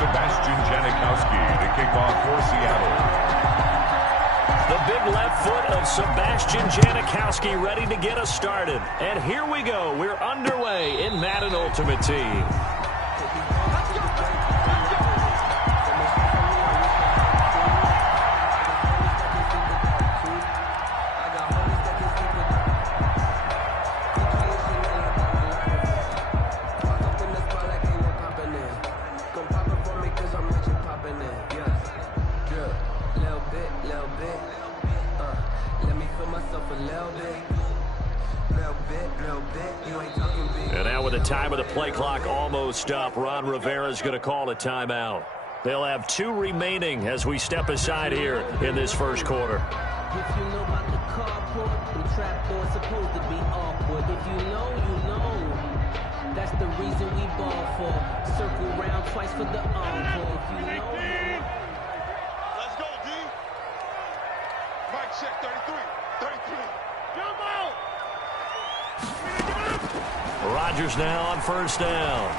Sebastian Janikowski to kick off for Seattle. The big left foot of Sebastian Janikowski ready to get us started. And here we go. We're underway in Madden Ultimate Team. And now with the time of the play clock almost up, Ron Rivera's going to call a timeout. They'll have 2 remaining as we step aside here in this first quarter. If you know about the carport, the trapdoor's supposed to be awkward. If you know, you know. That's the reason we ball for. Circle round twice for the encore. If you know. Let's go, D. Mike check 33. 33. Jump out. Rodgers now on first down.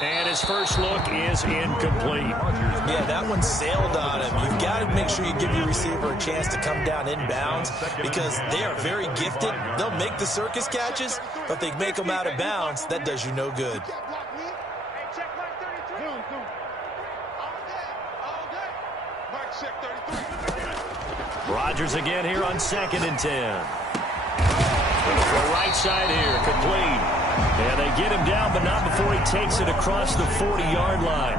And his first look is incomplete. Yeah, that one sailed on him. You've got to make sure you give your receiver a chance to come down inbounds because they are very gifted. They'll make the circus catches, but they make them out of bounds. That does you no good. Rodgers again here on 2nd and 10. The right side here, complete. And they get him down, but not before he takes it across the 40-yard line.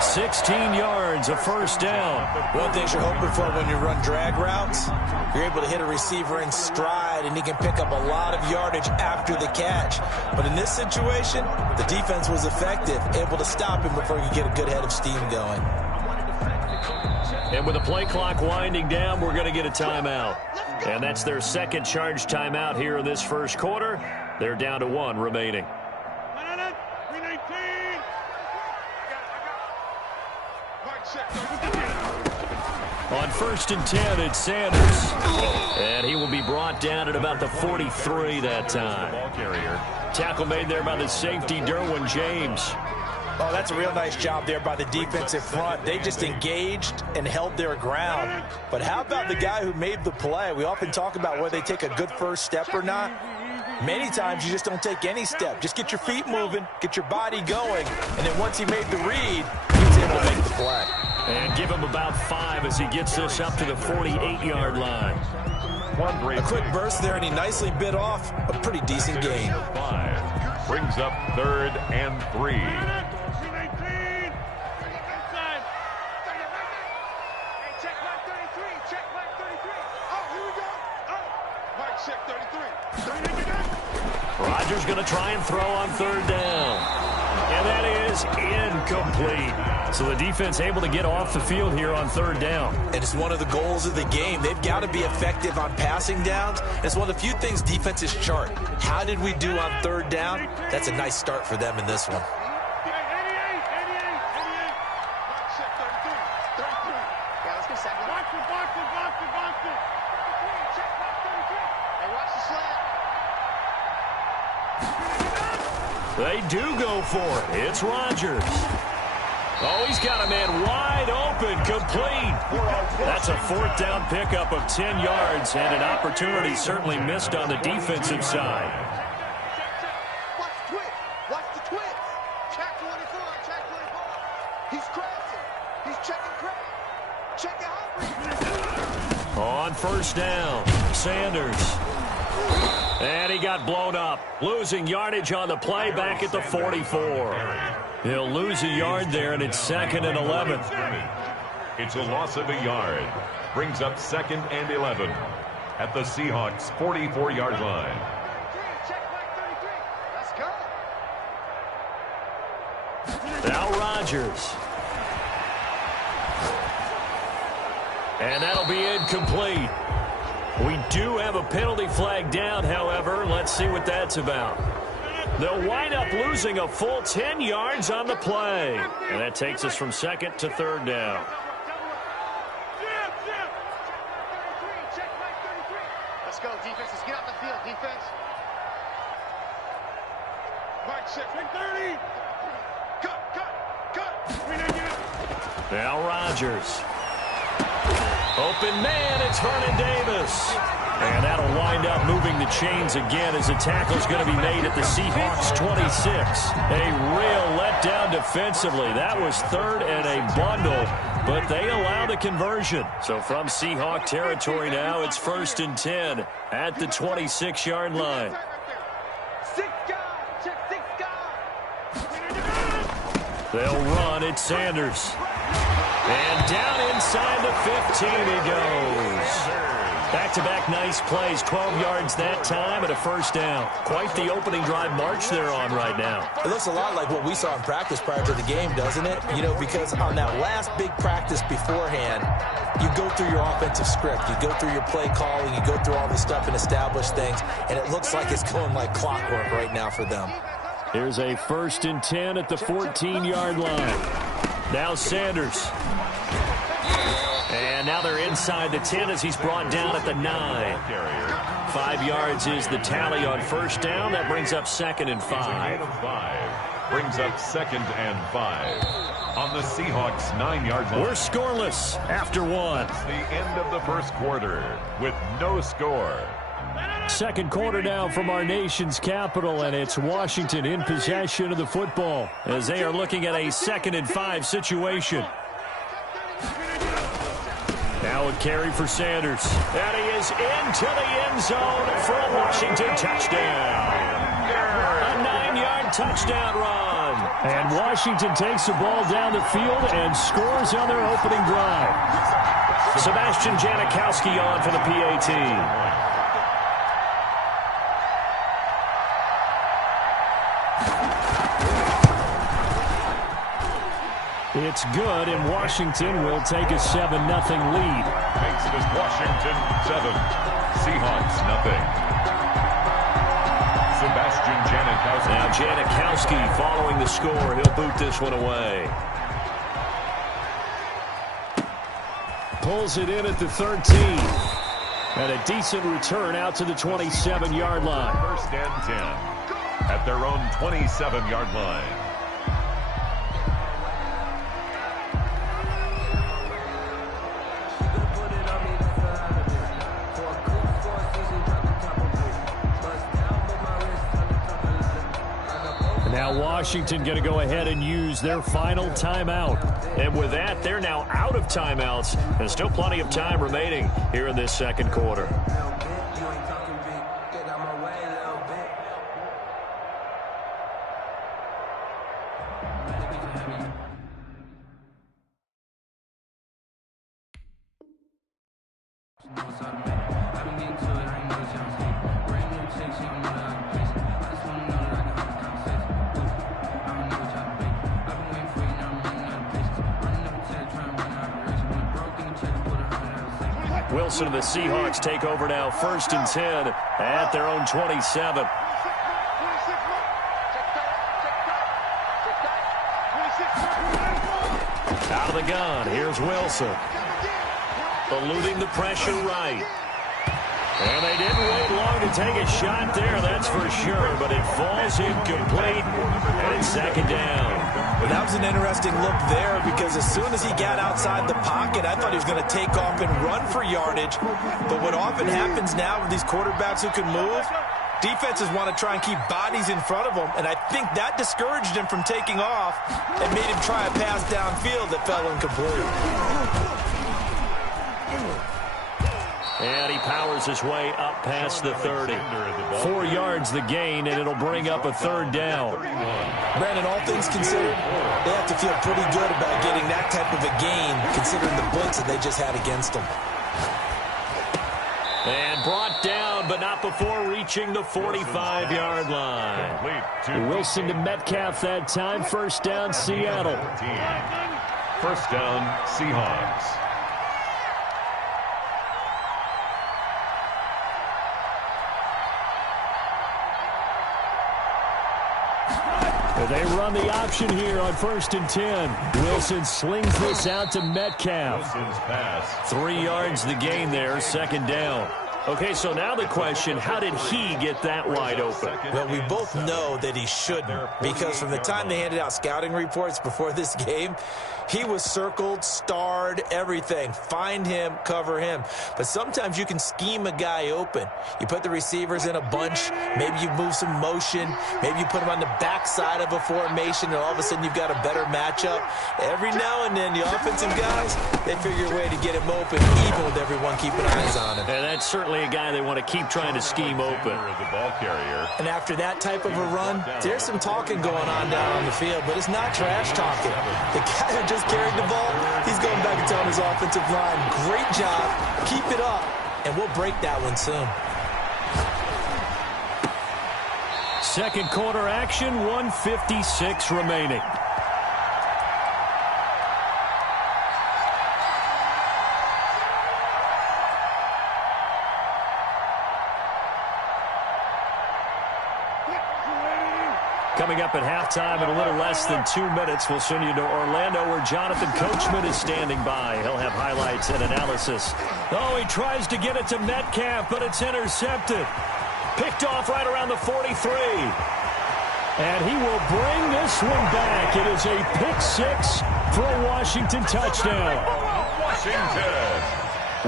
16 yards, a first down. One thing you're hoping for when you run drag routes, you're able to hit a receiver in stride, and he can pick up a lot of yardage after the catch. But in this situation, the defense was effective, able to stop him before he could get a good head of steam going. And with the play clock winding down, we're going to get a timeout. And that's their second charge timeout here in this first quarter. They're down to 1 remaining. On 1st and 10, it's Sanders. And he will be brought down at about the 43 that time. Tackle made there by the safety, Derwin James. Oh, that's a real nice job there by the defensive front. They just engaged and held their ground. But how about the guy who made the play? We often talk about whether they take a good first step or not. Many times you just don't take any step. Just get your feet moving, get your body going, and then once he made the read, he was able to make the play. And give him about 5 as he gets this up to the 48-yard line. A quick burst there, and he nicely bit off a pretty decent gain. 5 brings up 3rd and 3. Rodgers going to try and throw on 3rd down. And that is incomplete. So the defense able to get off the field here on 3rd down. And it's one of the goals of the game. They've got to be effective on passing downs. It's one of the few things defenses chart. How did we do on 3rd down? That's a nice start for them in this one. They do go for it. It's Rodgers. Oh, he's got a man wide open, complete. That's a 4th down pickup of 10 yards, and an opportunity certainly missed on the defensive side. Watch the twist. Watch the twist. Check 24. Check 24. He's crashing. He's checking crash. Check it out. On 1st down, Sanders. And he got blown up, losing yardage on the play back at the 44. He'll lose a yard there, and it's 2nd and 11. It's a loss of a yard. Brings up 2nd and 11 at the Seahawks' 44-yard line. Now Rodgers. And that'll be incomplete. We do have a penalty flag down, however. Let's see what that's about. They'll wind up losing a full 10 yards on the play. And that takes us from 2nd to 3rd down. Let's go, defense. Let's get out the field, defense. Now Rodgers. Open man, it's Vernon Davis. And that'll wind up moving the chains again as a tackle's going to be made at the Seahawks 26. A real letdown defensively. That was third and a bundle, but they allow the conversion. So from Seahawk territory now, it's 1st and 10 at the 26-yard line. They'll run. It's Sanders. And down inside the 15 he goes. Back-to-back nice plays, 12 yards that time and a first down. Quite the opening drive march they're on right now. It looks a lot like what we saw in practice prior to the game, doesn't it? You know, because on that last big practice beforehand, you go through your offensive script. You go through your play calling. You go through all this stuff and establish things. And it looks like it's going like clockwork right now for them. Here's a 1st and 10 at the 14-yard line. Now Sanders. And now they're inside the 10 as he's brought down at the 9. 5 yards is the tally on first down. That brings up 2nd and 5. Brings up 2nd and 5 on the Seahawks 9-yard line. We're scoreless after one. It's the end of the first quarter with no score. Second quarter now from our nation's capital, and it's Washington in possession of the football as they are looking at a 2nd and 5 situation. Now a carry for Sanders. And he is into the end zone for a Washington touchdown. A 9-yard touchdown run. And Washington takes the ball down the field and scores on their opening drive. Sebastian Janikowski on for the PA team. It's good, and Washington will take a 7-0 lead. Makes it as Washington 7, Seahawks 0. Sebastian Janikowski. Now Janikowski following the score. He'll boot this one away. Pulls it in at the 13. And a decent return out to the 27-yard line. 1st and 10 at their own 27-yard line. Now Washington going to go ahead and use their final timeout. And with that, they're now out of timeouts. There's still plenty of time remaining here in this second quarter. Wilson and the Seahawks take over now, 1st and 10 at their own 27. Out of the gun, here's Wilson. Eluding the pressure right. And they didn't wait long to take a shot there, that's for sure, but it falls incomplete, and it's 2nd down. Well, that was an interesting look there because as soon as he got outside the pocket, I thought he was going to take off and run for yardage. But what often happens now with these quarterbacks who can move, defenses want to try and keep bodies in front of them, and I think that discouraged him from taking off and made him try a pass downfield that fell incomplete. And he powers his way up past the 30. 4 yards the gain, and it'll bring up a 3rd down. Brandon, all things considered, they have to feel pretty good about getting that type of a gain, considering the blitz that they just had against them. And brought down, but not before reaching the 45-yard line. Wilson to Metcalf that time. 1st down, Seattle. 1st down, Seahawks. They run the option here on 1st and 10. Wilson slings this out to Metcalf. 3 yards the gain there, 2nd down. Okay, so now the question, how did he get that wide open? Well, we both know that he shouldn't, because from the time they handed out scouting reports before this game, he was circled, starred, everything. Find him, cover him. But sometimes you can scheme a guy open. You put the receivers in a bunch. Maybe you move some motion. Maybe you put him on the backside of a formation, and all of a sudden you've got a better matchup. Every now and then, the offensive guys, they figure a way to get him open, even with everyone keeping eyes on him. And that's certainly a guy they want to keep trying to scheme open. The ball carrier. And after that type of a run, there's some talking going on down on the field, but it's not trash talking. The guy who just carried the ball, he's going back and telling his offensive line, great job, keep it up, and we'll break that one soon. Second quarter action, 1:56 remaining. Coming up at halftime in a little less than 2 minutes, we'll send you to Orlando where Jonathan Coachman is standing by. He'll have highlights and analysis. Oh, he tries to get it to Metcalf, but it's intercepted. Picked off right around the 43. And he will bring this one back. It is a pick six for a Washington touchdown. Washington.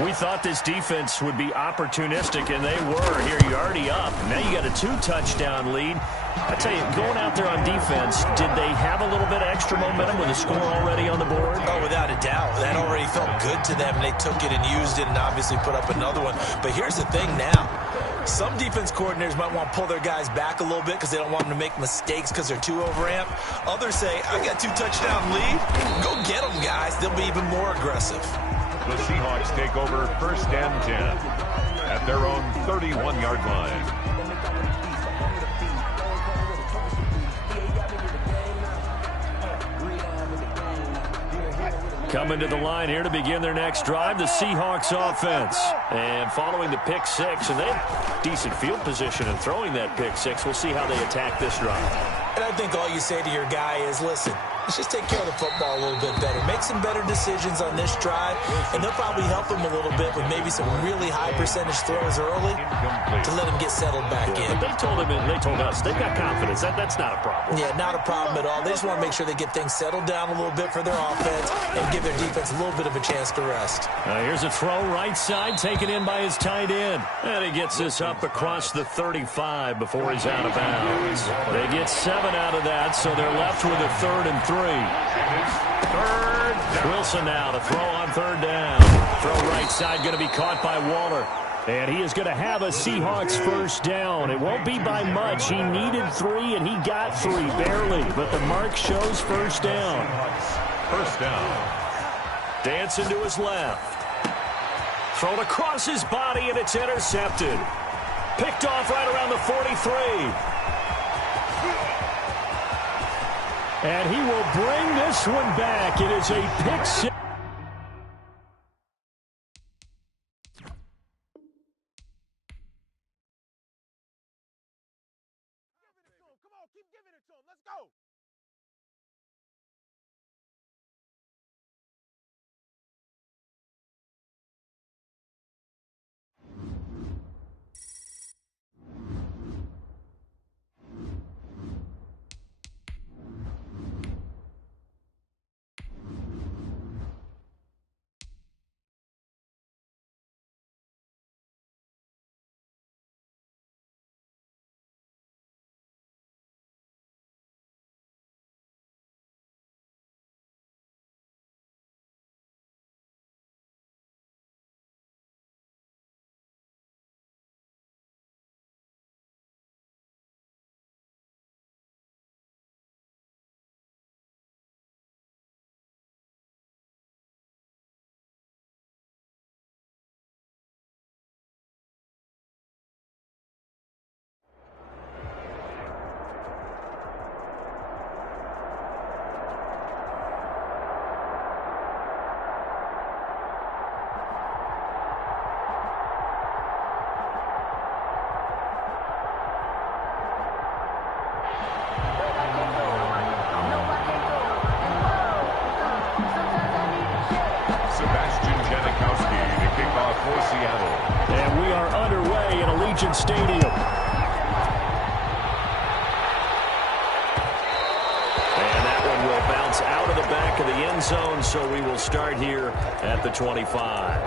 We thought this defense would be opportunistic, and they were. Here, you're already up. Now you got a 2-touchdown lead. I tell you, going out there on defense, did they have a little bit of extra momentum with a score already on the board? Oh, without a doubt. That already felt good to them. They took it and used it and obviously put up another one. But here's the thing now. Some defense coordinators might want to pull their guys back a little bit because they don't want them to make mistakes because they're too overamped. Others say, I got 2-touchdown lead. Go get them, guys. They'll be even more aggressive. The Seahawks take over 1st and 10 at their own 31-yard line. Coming to the line here to begin their next drive, the Seahawks offense. And following the pick six, and they have decent field position in throwing that pick six. We'll see how they attack this drive. And I think all you say to your guy is, listen, let's just take care of the football a little bit better. Make some better decisions on this drive, and they'll probably help him a little bit with maybe some really high percentage throws early to let him get settled back in. But they told him, and they told us, they've got confidence. That's not a problem. Yeah, not a problem at all. They just want to make sure they get things settled down a little bit for their offense and give their defense a little bit of a chance to rest. Here's a throw right side, taken in by his tight end. And he gets this up across the 35 before he's out of bounds. They get 7 out of that, so they're left with a 3rd and 3. Wilson now to throw on 3rd down. Throw right side going to be caught by Waller. And he is going to have a Seahawks 1st down. It won't be by much. He needed 3, and he got 3, barely. But the mark shows 1st down. 1st down. Dancing to his left. Thrown across his body, and it's intercepted. Picked off right around the 43. And he will bring this one back. It is a pick six. Come on, keep giving it to him. Let's go. Allegiant Stadium. Out of the back of the end zone, so we will start here at the 25.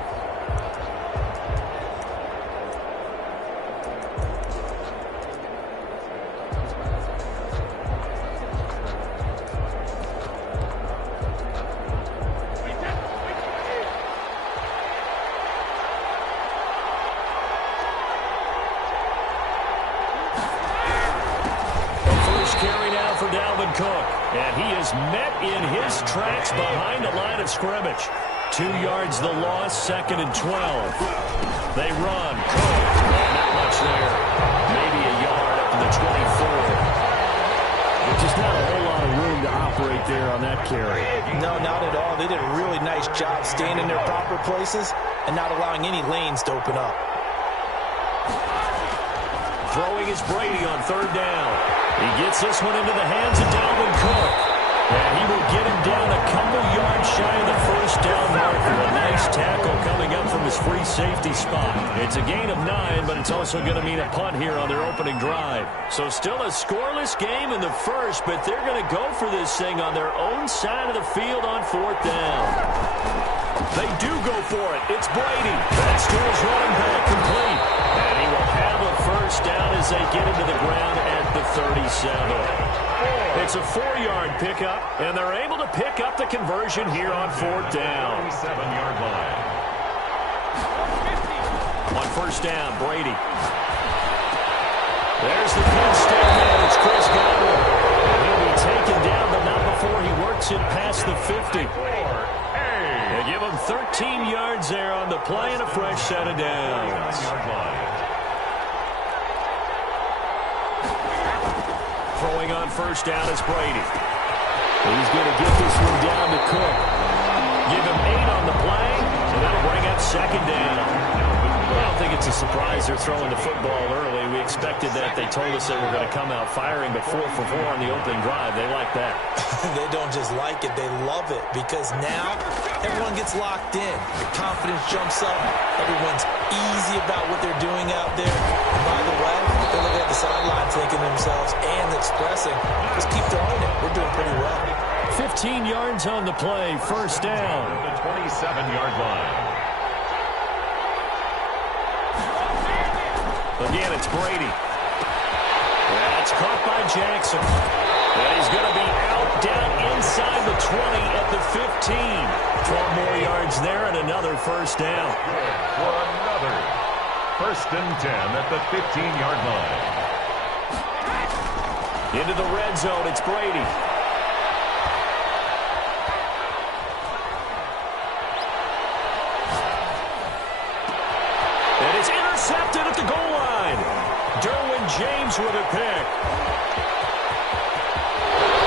The first carry now for Dalvin Cook. And he is met in his tracks behind the line of scrimmage. 2 yards the loss, 2nd and 12. They run. Cook. Not much there. Maybe a yard up to the 24. Just not a whole lot of room to operate there on that carry. No, not at all. They did a really nice job staying in their proper places and not allowing any lanes to open up. Throwing is Brady on 3rd down. He gets this one into the hands of Dalvin Cook. And he will get him down a couple yards shy of the first down marker. A nice tackle coming up from his free safety spot. It's a gain of 9, but it's also going to mean a punt here on their opening drive. So still a scoreless game in the first, but they're going to go for this thing on their own side of the field on 4th down. They do go for it. It's Brady. That's to his running back, complete. And he will have a first down as they get into the ground at the 37. It's a 4-yard pickup, and they're able to pick up the conversion here on 4th down. 7-yard line. On 1st down, Brady. There's the Penn State man. It's Chris Godwin. And he'll be taken down, but not before he works it past the 50. They give him 13 yards there on the play and a fresh set of downs. Throwing on 1st down is Brady. He's going to get this one down to Cook. Give him 8 on the play, and that'll bring up 2nd down. I don't think it's a surprise they're throwing the football early. We expected that. They told us they were going to come out firing, but 4 for 4 on the opening drive. They like that. They don't just like it, they love it, because now everyone gets locked in. The confidence jumps up. Everyone's easy about what they're doing out there. And by the way, they're looking at the sideline thinking to themselves and expressing, just keep throwing it. We're doing pretty well. 15 yards on the play, 1st down. The 27-yard line. Again, it's Brady. That's caught by Jackson. And he's going to be out down inside the 20 at the 15. 12 more yards there and another first down. For another 1st and 10 at the 15-yard line. Into the red zone, it's Brady. And it's intercepted at the goal line. Derwin James with a pick.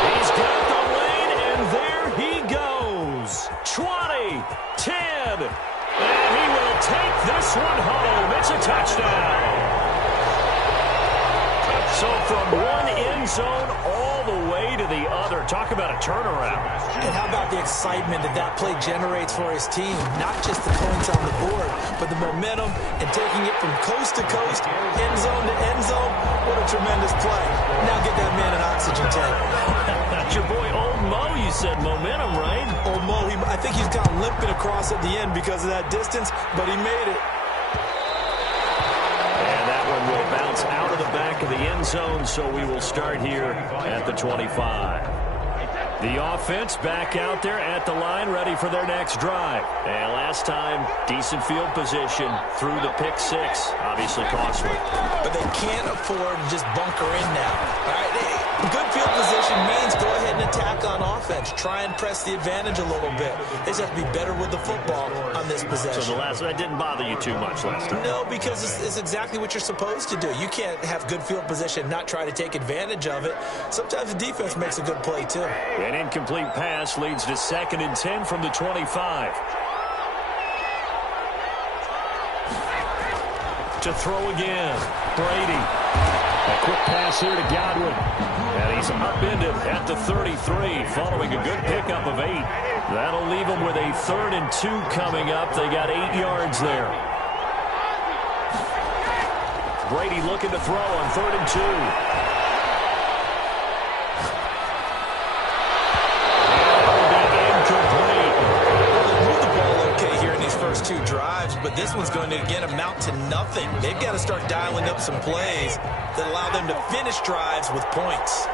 He's got the lane, and there he goes. 20, 10, and he will take this one home. It's a touchdown. So from one end zone all the way to the other. Talk about a turnaround. And how about the excitement that that play generates for his team? Not just the points on the board, but the momentum and taking it from coast to coast, end zone to end zone. What a tremendous play. Now get that man an oxygen tank. That's your boy Old Mo, you said. Momentum, right? Old Mo, I think he's gone limping across at the end because of that distance, but he made it. Will bounce out of the back of the end zone, so we will start here at the 25. The offense back out there at the line, ready for their next drive. And last time, decent field position through the pick 6. Obviously costly. But they can't afford to just bunker in now. All right, good field position means go ahead and attack on offense. Try and press the advantage a little bit. They just have to be better with the football on this possession. So that didn't bother you too much last time? No, because it's exactly what you're supposed to do. You can't have good field position, not try to take advantage of it. Sometimes the defense makes a good play, too. An incomplete pass leads to 2nd and 10 from the 25. To throw again, Brady. A quick pass here to Godwin. And he's upended at the 33 following a good pickup of 8. That'll leave him with a 3rd and 2 coming up. They got 8 yards there. Brady looking to throw on 3rd and 2. Two drives, but this one's going to again amount to nothing. They've got to start dialing up some plays that allow them to finish drives with points.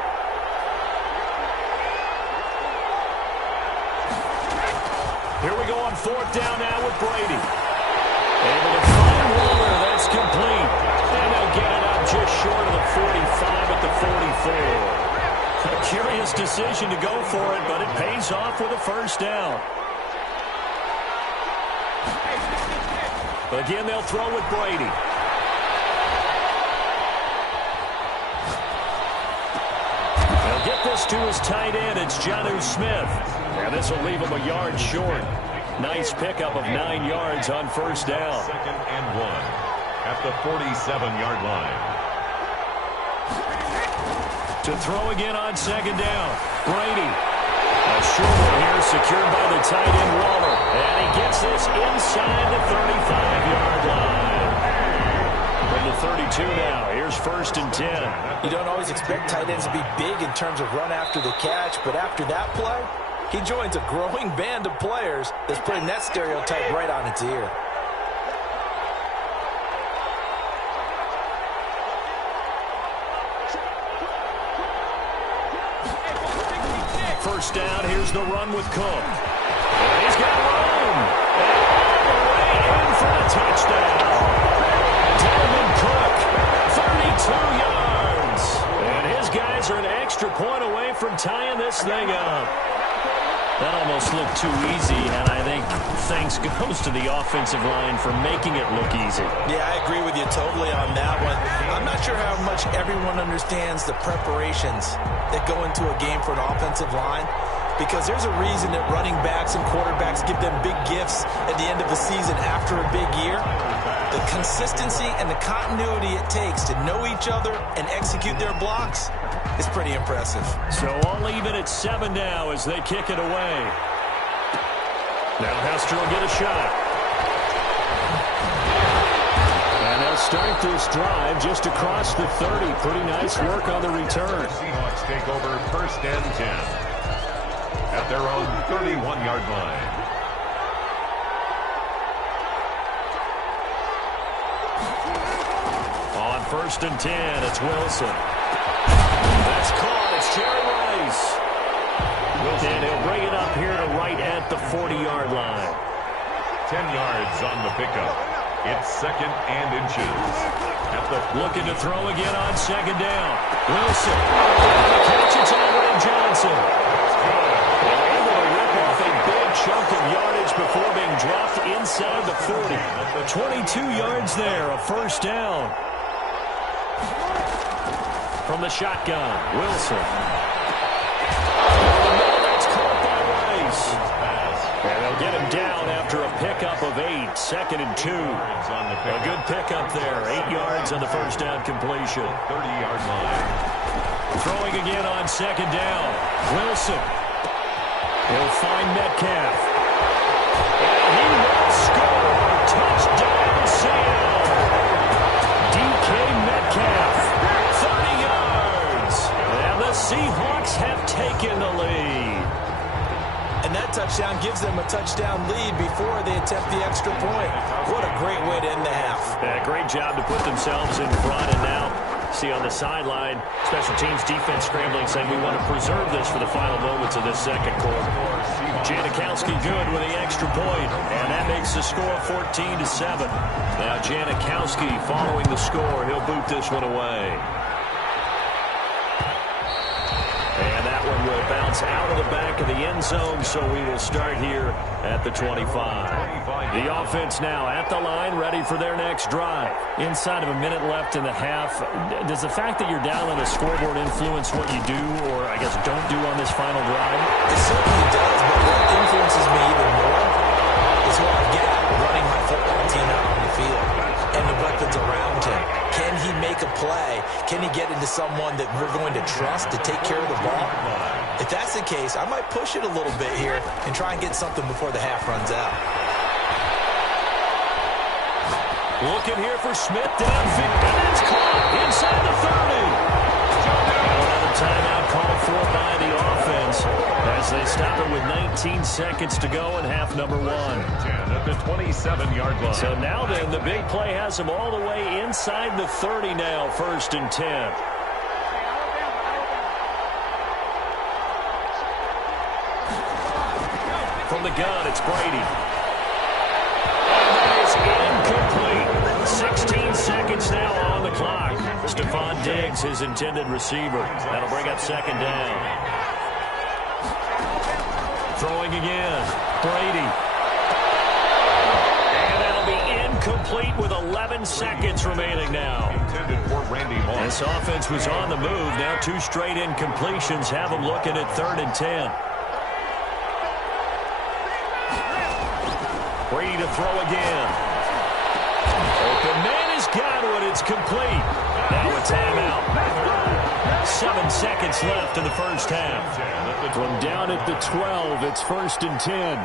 Here we go on 4th down now with Brady. Able to find Waller. That's complete. And they'll get it up just short of the 45 at the 44. A curious decision to go for it, but it pays off with a 1st down. Again, they'll throw with Brady. They'll get this to his tight end. It's Jonnu Smith. And this will leave him a yard short. Nice pickup of 9 yards on 1st down. 2nd and 1 at the 47-yard line. To throw again on 2nd down. Brady. A short one here, secured by the tight end Waller. And he gets this inside the 35-yard line. From the 32 now, here's 1st and 10. You don't always expect tight ends to be big in terms of run after the catch, but after that play, he joins a growing band of players that's putting that stereotype right on its ear. 1st down, here's the run with Cook. And he's got room. And all the way in for a touchdown. Dalvin Cook, 32 yards. And his guys are an extra point away from tying this thing up. That almost looked too easy, and I think thanks goes to the offensive line for making it look easy. Yeah, I agree with you totally on that one. I'm not sure how much everyone understands the preparations that go into a game for an offensive line, because there's a reason that running backs and quarterbacks give them big gifts at the end of the season after a big year. The consistency and the continuity it takes to know each other and execute their blocks is pretty impressive. So all even at 7 now as they kick it away. Now Hester will get a shot. And they'll start this drive just across the 30. Pretty nice work on the return. The Seahawks take over 1st and 10 at their own 31-yard line. On 1st and 10, it's Wilson. That's caught. It's Jerry Rice. And he'll bring it up here to right at the 40-yard line. 10 yards on the pickup. It's 2nd and inches. Looking to throw again on 2nd down. Wilson. The catch, it's Allen Johnson. They're able to rip off a big chunk of yardage before being dropped inside the 40. 22 yards there, a 1st down. From the shotgun, Wilson. That's caught by Rice. And they'll get him down after a pickup of 8. 2nd and 2. A good pickup there. 8 yards on the 1st down completion. 30-yard line. Throwing again on 2nd down. Wilson. He'll find Metcalf. And he will score. Touchdown, Seattle. DK Metcalf. 30 yards. And the Seahawks have taken the lead. And that touchdown gives them a touchdown lead before they attempt the extra point. What a great way to end the half. Great job to put themselves in front, and now see on the sideline, special teams defense scrambling, saying we want to preserve this for the final moments of this 2nd quarter. Janikowski good with the extra point, and that makes the score 14-7. Now Janikowski following the score, he'll boot this one away. And that one will bounce out of the back of the end zone, so we will start here at the 25. The offense now at the line, ready for their next drive. Inside of a minute left in the half, does the fact that you're down on the scoreboard influence what you do, or I guess don't do on this final drive? It certainly does, but what influences me even more is who I've got running my football team out on the field and the weapons around him. Can he make a play? Can he get into someone that we're going to trust to take care of the ball? If that's the case, I might push it a little bit here and try and get something before the half runs out. Looking here for Smith downfield, and it's caught inside the 30. Another timeout called for by the offense as they stop it with 19 seconds to go in half number 1. 10 at the 27-yard line. So now then, the big play has them all the way inside the 30 now, 1st and 10. From the gun, it's Brady. And that is incomplete. 16 seconds now on the clock. Stephon Diggs, his intended receiver. That'll bring up 2nd down. Throwing again. Brady. And that'll be incomplete with 11 seconds remaining now. Intended for Randy Moss. This offense was on the move. Now 2 straight incompletions have them looking at 3rd and 10. Brady to throw again. Open man has got it. It's complete. Now a timeout. 7 seconds left in the first half. From down at the 12, it's 1st and 10.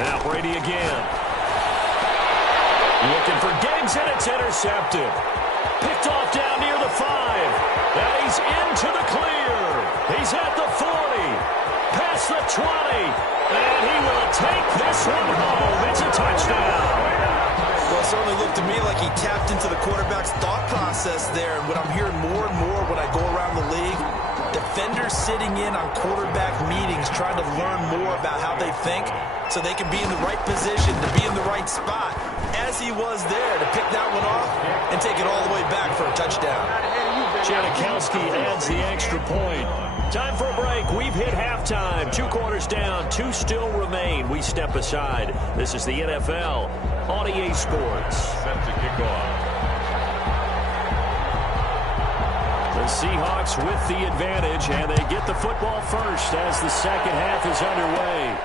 Now Brady again. Looking for Diggs, and it's intercepted. Picked off down near the 5. Now he's into the clear. He's at the 40. Past the 20. And he will take this one home. It's a touchdown. Well, it certainly looked to me like he tapped into the quarterback's thought process there. And what I'm hearing more and more when I go around the league, defenders sitting in on quarterback meetings trying to learn more about how they think so they can be in the right position to be in the right spot, as he was there to pick that one off and take it all the way back for a touchdown. Janikowski adds the extra point. Time for a break. We've hit halftime. 2 quarters down. 2 still remain. We step aside. This is the NFL on EA Sports. Set to kick off. The Seahawks with the advantage, and they get the football first as the second half is underway.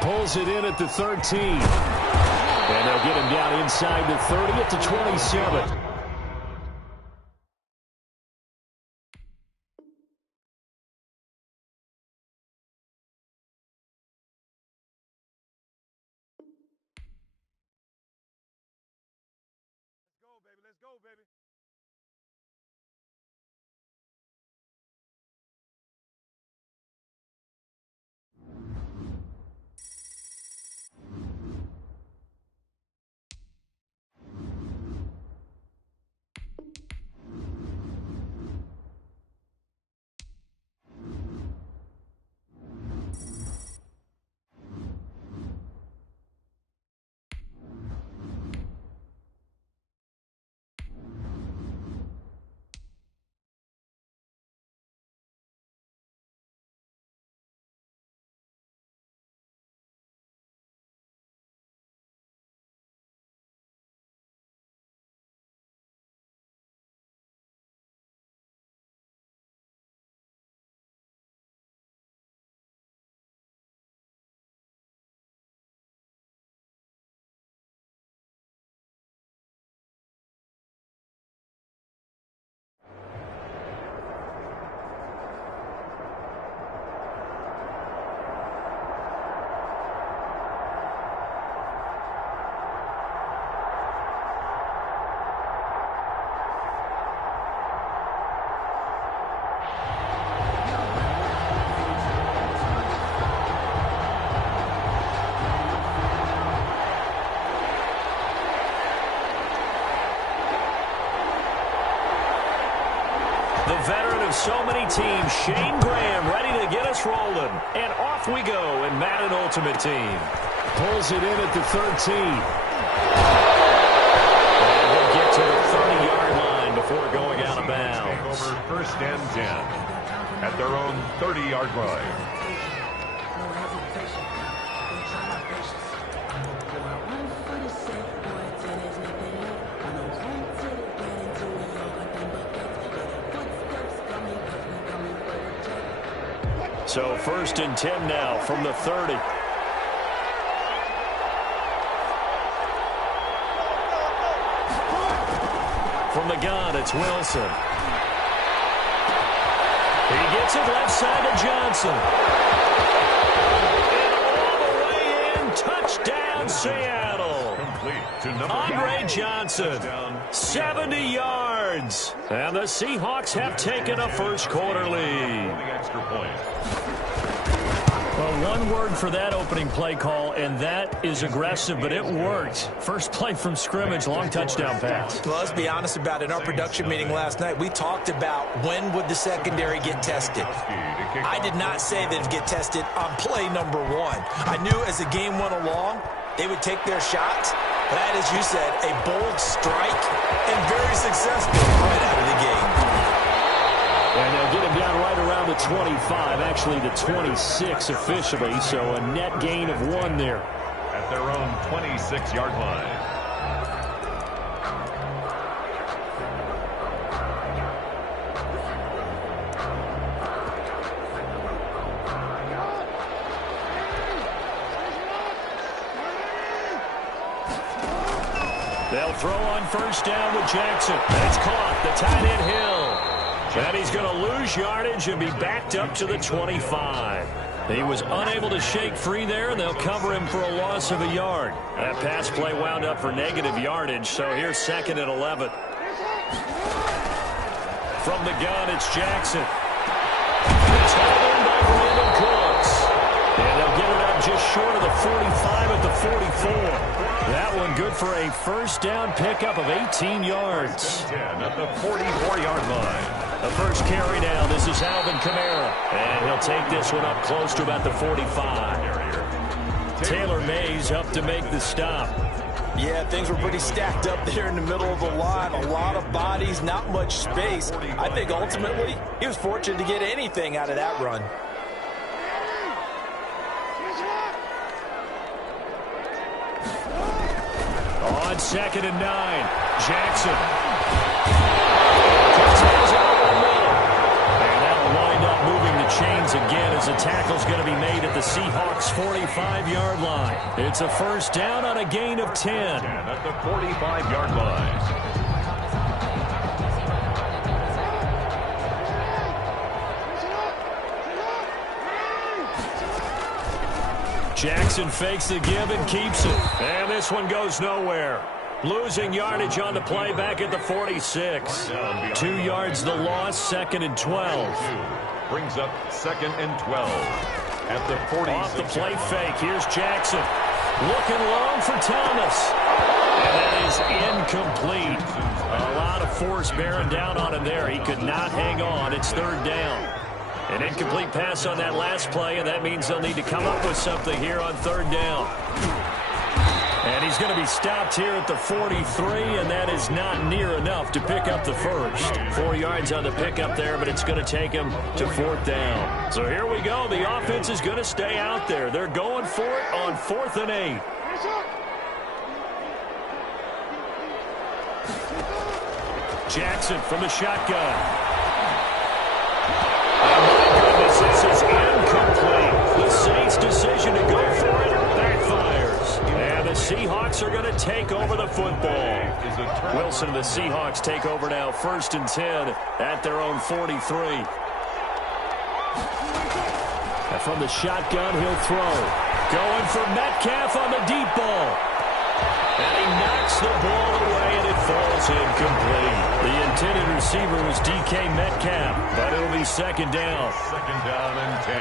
Pulls it in at the 13. And they'll get him down inside the 30 at the 27. Let's go, baby. The veteran of so many teams, Shane Graham, ready to get us rolling. And off we go in Madden Ultimate Team. Pulls it in at the 13. And he'll get to the 30-yard line before going out of bounds. Over 1st and 10 at their own 30-yard line. So 1st and 10 now from the 30. From the gun, it's Wilson. He gets it left side to Johnson. And all the way in, touchdown, Seattle. Complete to number Andre Johnson, 70 yards. And the Seahawks have taken a first quarter lead. the extra point. Well, one word for that opening play call, and that is aggressive, but it worked. First play from scrimmage, long touchdown pass. Well, let's be honest about it. In our production meeting last night, we talked about when would the secondary get tested. I did not say that it'd get tested on play number one. I knew as the game went along, they would take their shots. That, as you said, a bold strike and very successful right out of the gate. And they'll get him down right around the 25, actually the 26 officially, so a net gain of 1 there. At their own 26-yard line. They'll throw on first down with Jackson. It's caught, the tight end Hill. And he's going to lose yardage and be backed up to the 25. He was unable to shake free there, and they'll cover him for a loss of a yard. That pass play wound up for negative yardage, so here's 2nd and 11. From the gun, it's Jackson. It's held in by Brandon Cooks. And they'll get it up just short of the 45 at the 44. That one good for a first down pickup of 18 yards. 10 at the 44-yard line. The first carry down. This is Alvin Kamara. And he'll take this one up close to about the 45. Taylor Mays up to make the stop. Yeah, things were pretty stacked up there in the middle of the line. A lot of bodies, not much space. I think ultimately he was fortunate to get anything out of that run. On 2nd and 9, Jackson. And that'll wind up moving the chains again as the tackle's going to be made at the Seahawks' 45-yard line. It's a first down on a gain of 10. At the 45-yard line. Jackson fakes the give and keeps it. And this one goes nowhere. Losing yardage on the play back at the 46. 2 yards the loss, 2nd and 12. Brings up 2nd and 12. At the 46. Off the play fake, here's Jackson. Looking long for Thomas. And that is incomplete. A lot of force bearing down on him there. He could not hang on. It's 3rd down. An incomplete pass on that last play, and that means they'll need to come up with something here on 3rd down. And he's going to be stopped here at the 43, and that is not near enough to pick up the first. 4 yards on the pickup there, but it's going to take him to 4th down. So here we go. The offense is going to stay out there. They're going for it on 4th and 8. Jackson from the shotgun. Oh, my goodness, this is incomplete. The Saints' decision to go for it backfires. And the Seahawks are going to take over the football. Wilson and the Seahawks take over now, 1st and 10 at their own 43. And from the shotgun, he'll throw. Going for Metcalf on the deep ball. And he knocks the ball away, and it falls incomplete. The intended receiver was DK Metcalf, but it'll be 2nd down. 2nd down and 10.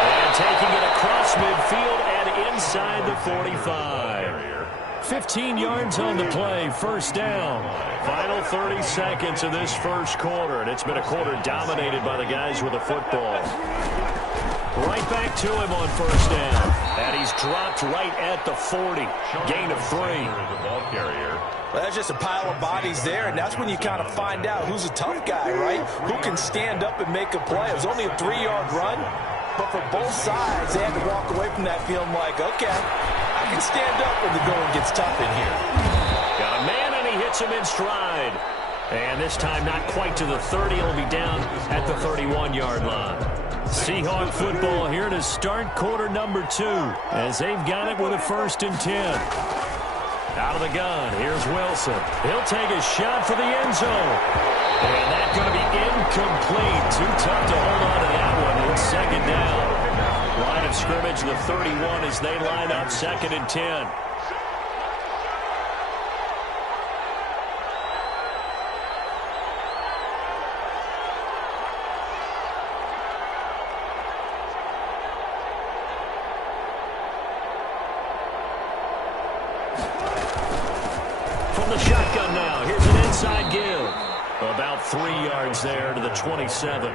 And taking it across midfield and inside the 45. 15 yards on the play, 1st down. Final 30 seconds of this first quarter, and it's been a quarter dominated by the guys with the football. Right back to him on 1st down. And he's dropped right at the 40. Gain of 3. The ball carrier. Well, that's just a pile of bodies there, and that's when you kind of find out who's a tough guy, right? Who can stand up and make a play. It was only a 3-yard run, but for both sides, they had to walk away from that feeling like, okay, I can stand up when the going gets tough in here. Got a man, and he hits him in stride. And this time not quite to the 30. He'll be down at the 31-yard line. Seahawk football here to start quarter number 2 as they've got it with a 1st and 10. Out of the gun, here's Wilson. He'll take a shot for the end zone. And that's going to be incomplete. Too tough to hold on to that one. It's 2nd down. Line of scrimmage, the 31 as they line up 2nd and 10. From the shotgun now, here's an inside give. About 3 yards there to the 27.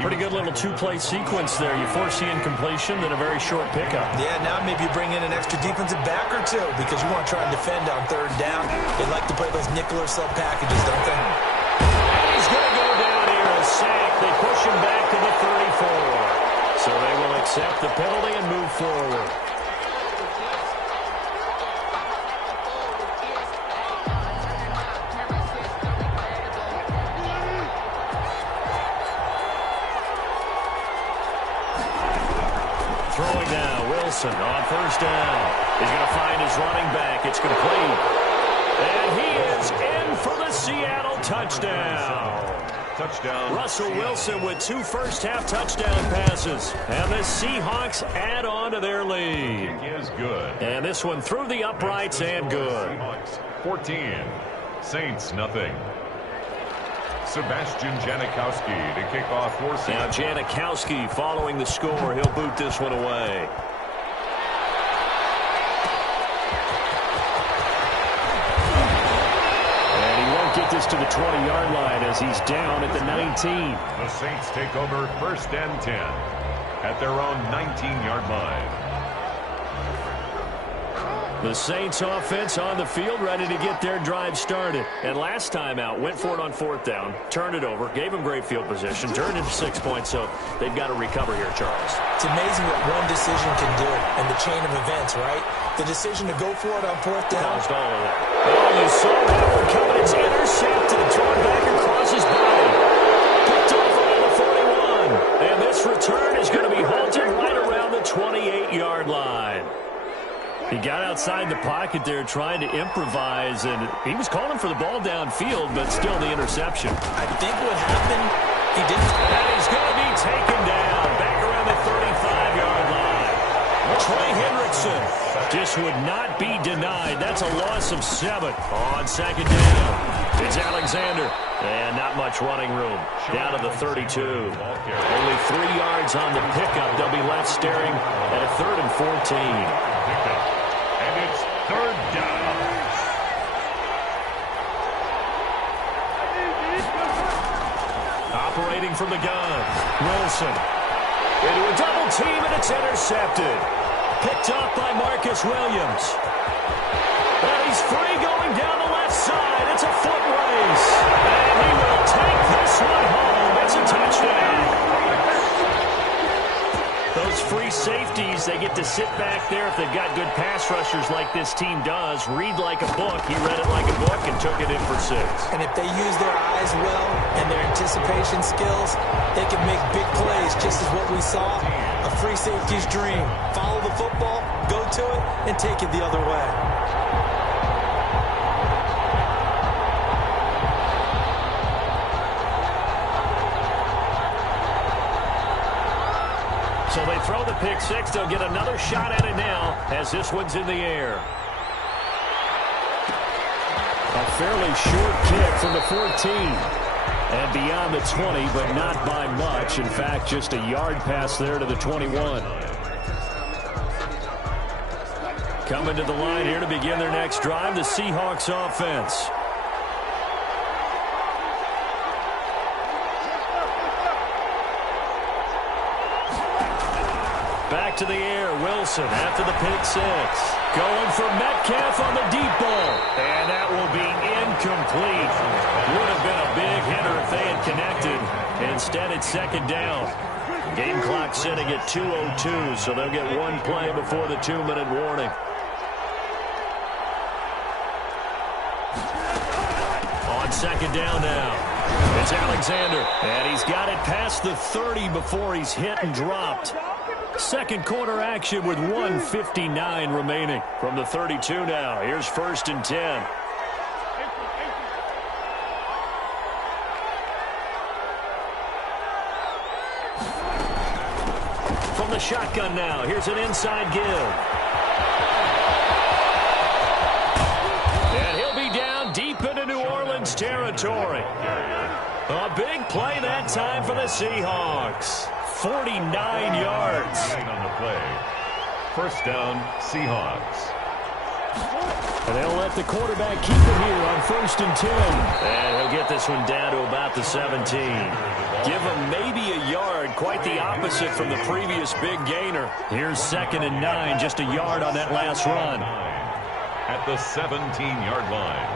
Pretty good little two-play sequence there. You force the incompletion, then a very short pickup. Yeah, now maybe you bring in an extra defensive back or two because you want to try and defend on 3rd down. They like to play those nickel or sub packages, don't they? And he's going to go down here, a sack. They push him back to the 34. So they will accept the penalty and move forward. Throwing now, Wilson on 1st down. He's going to find his running back. It's complete. And he is in for the Seattle touchdown. Touchdown. Russell Wilson with 2 first-half touchdown passes. And the Seahawks add on to their lead. Kick is good. And this one through the uprights and good. Seahawks 14. Saints nothing. Sebastian Janikowski to kick off for Now Janikowski following the score. He'll boot this one away. And he won't get this to the 20-yard line as he's down at the 19. The Saints take over 1st and 10 at their own 19-yard line. The Saints offense on the field ready to get their drive started. And last time out, went for it on 4th down, turned it over, gave them great field position, turned into 6 points, so they've got to recover here, Charles. It's amazing what one decision can do in the chain of events, right? The decision to go for it on 4th down. Caused all of that. Oh, you saw that one coming. It's intercepted, thrown back across his body. Picked off around the 41. And this return is going to be halted right around the 28-yard line. He got outside the pocket there trying to improvise, and he was calling for the ball downfield, but still the interception. I think what happened, he didn't. And he's going to be taken down back around the 35-yard line. Trey Hendrickson just would not be denied. That's a loss of 7 on 2nd down. It's Alexander, and not much running room. Down to the 32. Only 3 yards on the pickup. They'll be left staring at a 3rd and 14. And it's 3rd down. Operating from the gun, Wilson. Into a double team, and it's intercepted. Picked up by Marcus Williams. And he's free going down the left side. It's a foot race. And he will take this one home. It's a touchdown. Those free safeties, they get to sit back there if they've got good pass rushers like this team does. Read like a book. He read it like a book and took it in for 6. And if they use their eyes well and their anticipation skills, they can make big plays, just as what we saw. A free safety's dream. Follow the football, go to it, and take it the other way. So they throw the pick 6. They'll get another shot at it now as this one's in the air. A fairly short kick from the 14. And beyond the 20, but not by much. In fact, just a yard pass there to the 21. Coming to the line here to begin their next drive, the Seahawks offense. Back to the air, Wilson after the pick 6. Going for Metcalf on the deep ball. And that will be incomplete. Would have been a big hitter if they had connected. Instead, it's 2nd down. Game clock sitting at 2:02, so they'll get one play before the 2-minute warning. On 2nd down now. It's Alexander, and he's got it past the 30 before he's hit and dropped. Second quarter action with 1:59 remaining from the 32 now. Here's 1st and 10. From the shotgun now, here's an inside give. And he'll be down deep into New Orleans territory. A big play that time for the Seahawks. 49 yards. On the play. First down, Seahawks. And they'll let the quarterback keep it here on 1st and 10. And he'll get this one down to about the 17. Give him maybe a yard, quite the opposite from the previous big gainer. Here's 2nd and 9, just a yard on that last run. At the 17-yard line.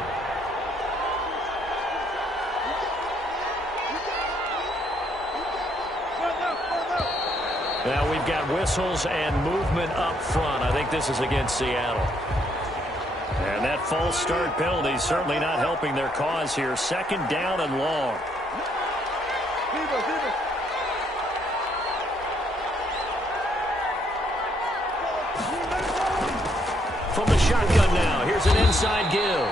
Now we've got whistles and movement up front. I think this is against Seattle. And that false start penalty certainly not helping their cause here. 2nd down and long. From the shotgun now, here's an inside give.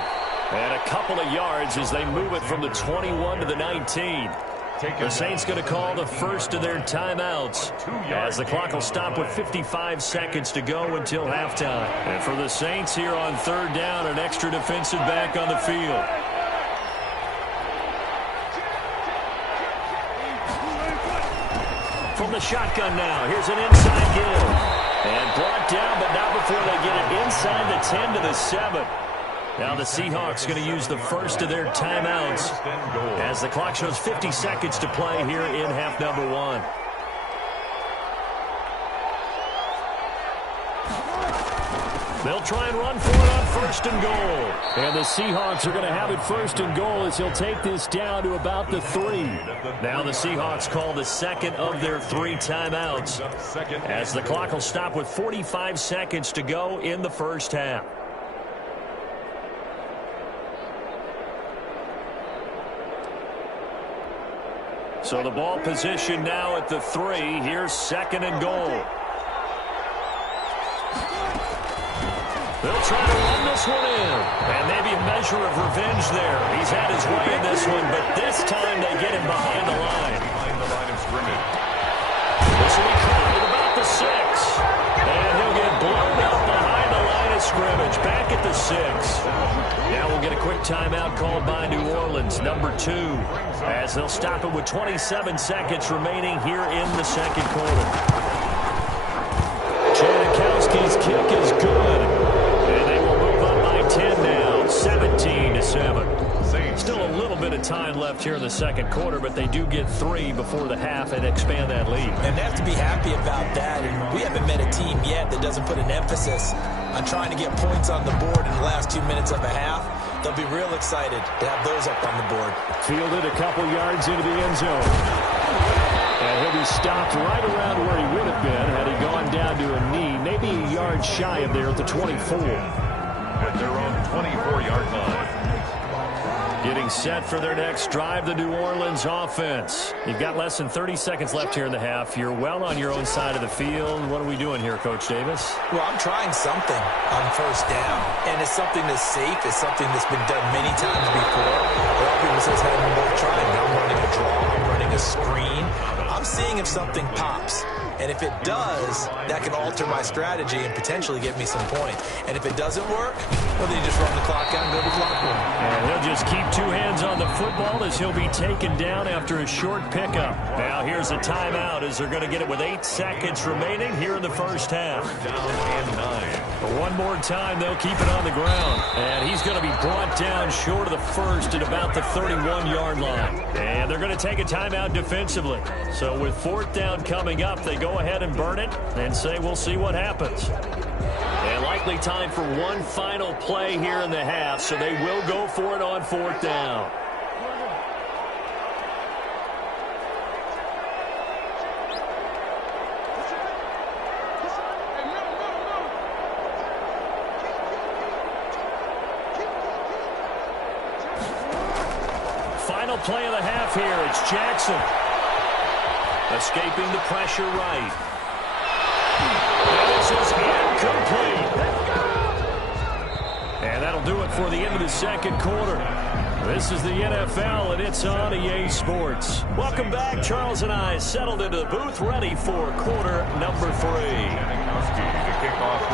And a couple of yards as they move it from the 21 to the 19. The Saints going to call the first of their timeouts as the clock will stop with 55 seconds to go until halftime. And for the Saints here on 3rd down, an extra defensive back on the field. From the shotgun now, here's an inside give. And brought down, but not before they get it inside the 10 to the 7. Now the Seahawks going to use the first of their timeouts as the clock shows 50 seconds to play here in half number 1. They'll try and run for it on 1st and goal. And the Seahawks are going to have it 1st and goal as he'll take this down to about the 3. Now the Seahawks call the 2nd of their 3 timeouts as the clock will stop with 45 seconds to go in the first half. So the ball position now at the 3. Here's 2nd and goal. They'll try to run this one in. And maybe a measure of revenge there. He's had his way in this one, but this time they get him behind the line. Behind the line of scrimmage. This will be caught at about the 6. And he'll get blown out behind the line of scrimmage. Back at the 6. Now we'll get a quick timeout called by New Orleans, number 2, as they'll stop it with 27 seconds remaining here in the 2nd quarter. Janikowski's kick is good, and they will move up by 10 now, 17-7. Still a little bit of time left here in the 2nd quarter, but they do get 3 before the half and expand that lead. And they have to be happy about that, and we haven't met a team yet that doesn't put an emphasis on trying to get points on the board in the last 2 minutes of a half. They'll be real excited to have those up on the board. Fielded a couple yards into the end zone. And he'll be stopped right around where he would have been had he gone down to a knee, maybe a yard shy of there at the 24. At their own 24-yard line. Getting set for their next drive, the New Orleans offense. You've got less than 30 seconds left here in the half. You're well on your own side of the field. What are we doing here, Coach Davis? Well, I'm trying something on 1st down, and it's something that's safe. It's something that's been done many times before. A lot of people say it's not even worth trying. I'm running a draw. I'm running a screen. I'm seeing if something pops. And if it does, that can alter my strategy and potentially get me some points. And if it doesn't work, well, then you just run the clock out and go to the locker room. And he'll just keep 2 hands on the football as he'll be taken down after a short pickup. Now here's a timeout as they're going to get it with 8 seconds remaining here in the first half. Down and 9. But one more time, they'll keep it on the ground. And he's going to be brought down short of the first at about the 31-yard line. And they're going to take a timeout defensively. So with 4th down coming up, they go ahead and burn it and say we'll see what happens. And likely time for one final play here in the half, so they will go for it on 4th down. final play of the half here. It's Jackson. Escaping the pressure right. This is incomplete. And that'll do it for the end of the second quarter. This is the NFL, and it's on EA Sports. Welcome back. Charles and I settled into the booth, ready for quarter number 3.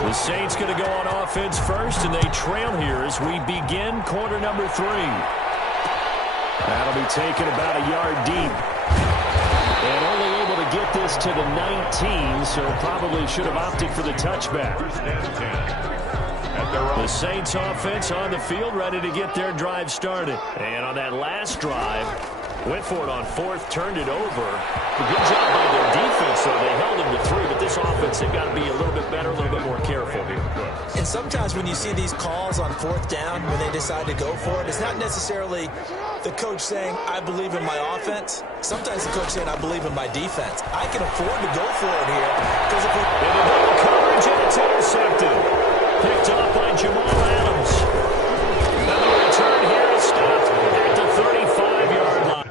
The Saints going to go on offense first, and they trail here as we begin quarter number 3. That'll be taken about a yard deep. And only able to get this to the 19, so probably should have opted for the touchback. The Saints offense on the field, ready to get their drive started. And on that last drive, went for it on fourth, turned it over. A good job by their defense, so they held them to 3. But this offense, they've got to be a little bit better, a little bit more careful. And sometimes when you see these calls on fourth down, when they decide to go for it, it's not necessarily the coach saying, I believe in my offense. Sometimes the coach saying, I believe in my defense. I can afford to go for it here. Because if we... In the double coverage, and it's intercepted. Picked off by Jamal Adams. And the return here is stopped at the 35-yard line.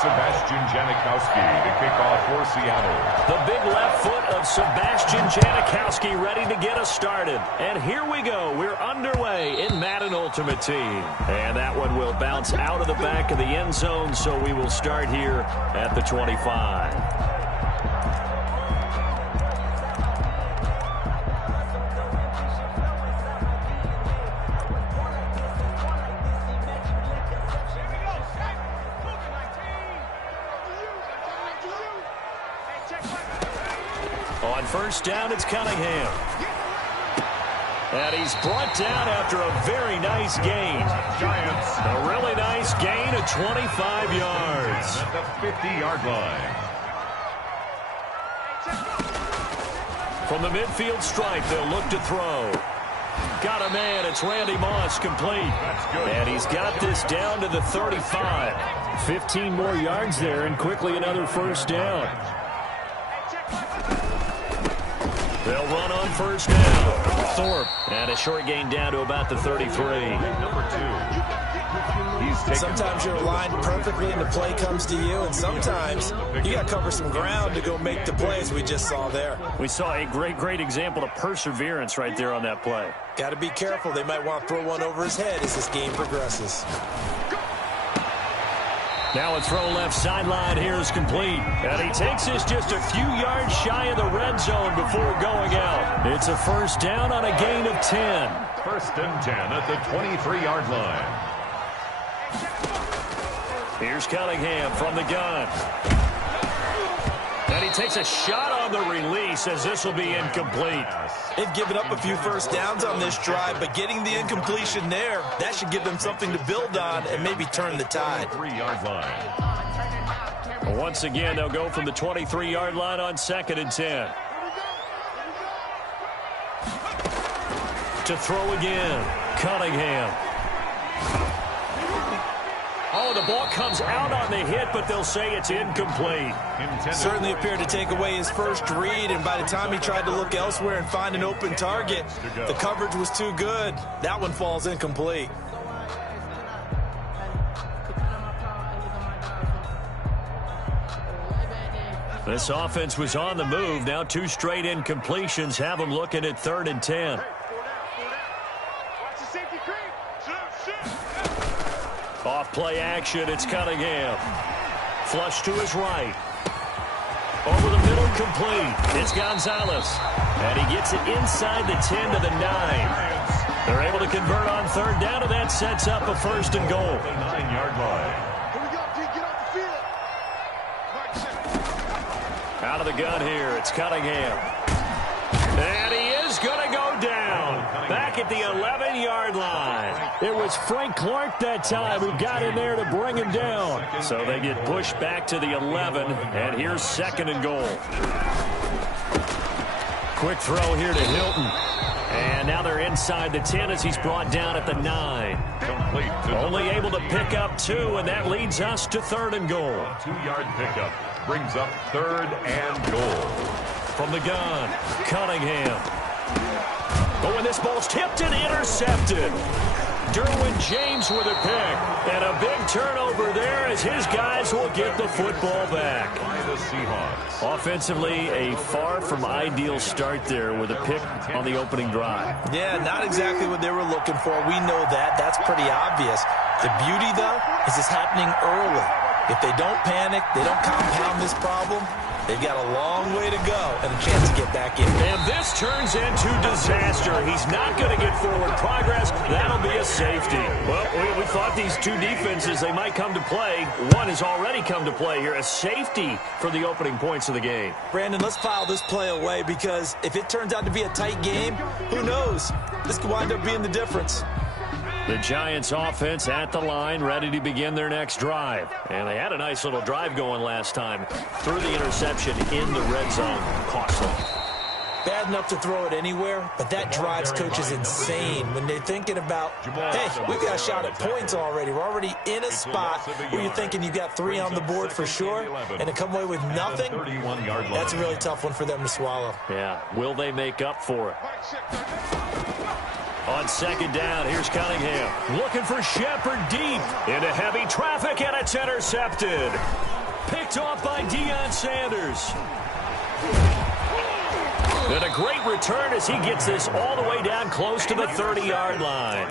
Sebastian Janikowski to kick off for Seattle. The big left foot of Sebastian Janikowski ready to get us started. And here we go. We're underway in Madden Ultimate Team. And that one will bounce out of the back of the end zone, so we will start here at the 25. On first down, it's Cunningham. And he's brought down after a very nice gain. Giants. A really nice gain of 25 yards. At the 50-yard line. From the midfield stripe, they'll look to throw. Got a man. It's Randy Moss, complete. That's good. And he's got this down to the 35. 15 more yards there, and quickly another first down. They'll run on first down. Thorpe, and a short gain down to about the 33. Number 2. Sometimes you're aligned perfectly and the play comes to you, and sometimes you got to cover some ground to go make the plays we just saw there. We saw a great example of perseverance right there on that play. Got to be careful. They might want to throw one over his head as this game progresses. Now a throw left sideline here is complete. And he takes this just a few yards shy of the red zone before going out. It's a first down on a gain of 10. First and 10 at the 23-yard line. Here's Cunningham from the gun. And he takes a shot on the release as this will be incomplete. They've given up a few first downs on this drive, but getting the incompletion there, that should give them something to build on and maybe turn the tide. 3-yard line. Once again, they'll go from the 23-yard line on second and 10. To throw again, Cunningham. Oh, the ball comes out on the hit, but they'll say it's incomplete. Certainly appeared to take away his first read, and by the time he tried to look elsewhere and find an open target, the coverage was too good. That one falls incomplete. This offense was on the move. Now 2 straight incompletions have them looking at 3rd and 10. Off play action, it's Cunningham. Flush to his right. Over the middle, complete. It's Gonzalez. And he gets it inside the 10 to the 9. They're able to convert on 3rd down, and that sets up a 1st and goal. 9-yard line. Out of the gun here, it's Cunningham. And he is going to go down. Back at the 11-yard line. It was Frank Clark that time who got in there to bring him down. So they get pushed back to the 11, and here's 2nd and goal. Quick throw here to Hilton. And now they're inside the 10 as he's brought down at the 9. Only able to pick up 2, and that leads us to 3rd and goal. 2-yard pickup brings up 3rd and goal. From the gun, Cunningham. Oh, and this ball's tipped and intercepted. Derwin James with a pick. And a big turnover there as his guys will get the football back. By the Seahawks. Offensively, a far from ideal start there with a pick on the opening drive. Yeah, not exactly what they were looking for. We know that. That's pretty obvious. The beauty, though, is it's happening early. If they don't panic, they don't compound this problem, they've got a long way to go and a chance to get back in. And this turns into disaster. He's not going to get forward progress. That'll be a safety. Well, we thought these 2 defenses, they might come to play. One has already come to play here. A safety for the opening points of the game. Brandon, let's file this play away because if it turns out to be a tight game, who knows? This could wind up being the difference. The Giants offense at the line, ready to begin their next drive. And they had a nice little drive going last time. Threw the interception in the red zone. Costly. Bad enough to throw it anywhere, but that drives coaches insane when they're thinking about, hey, we've got a shot at points already. We're already in a spot where you're thinking you've got 3 on the board for sure, and to come away with nothing, that's a really tough one for them to swallow. Yeah, will they make up for it? On 2nd down, here's Cunningham. Looking for Shepard deep. Into heavy traffic, and it's intercepted. Picked off by Deion Sanders. And a great return as he gets this all the way down close to the 30-yard line.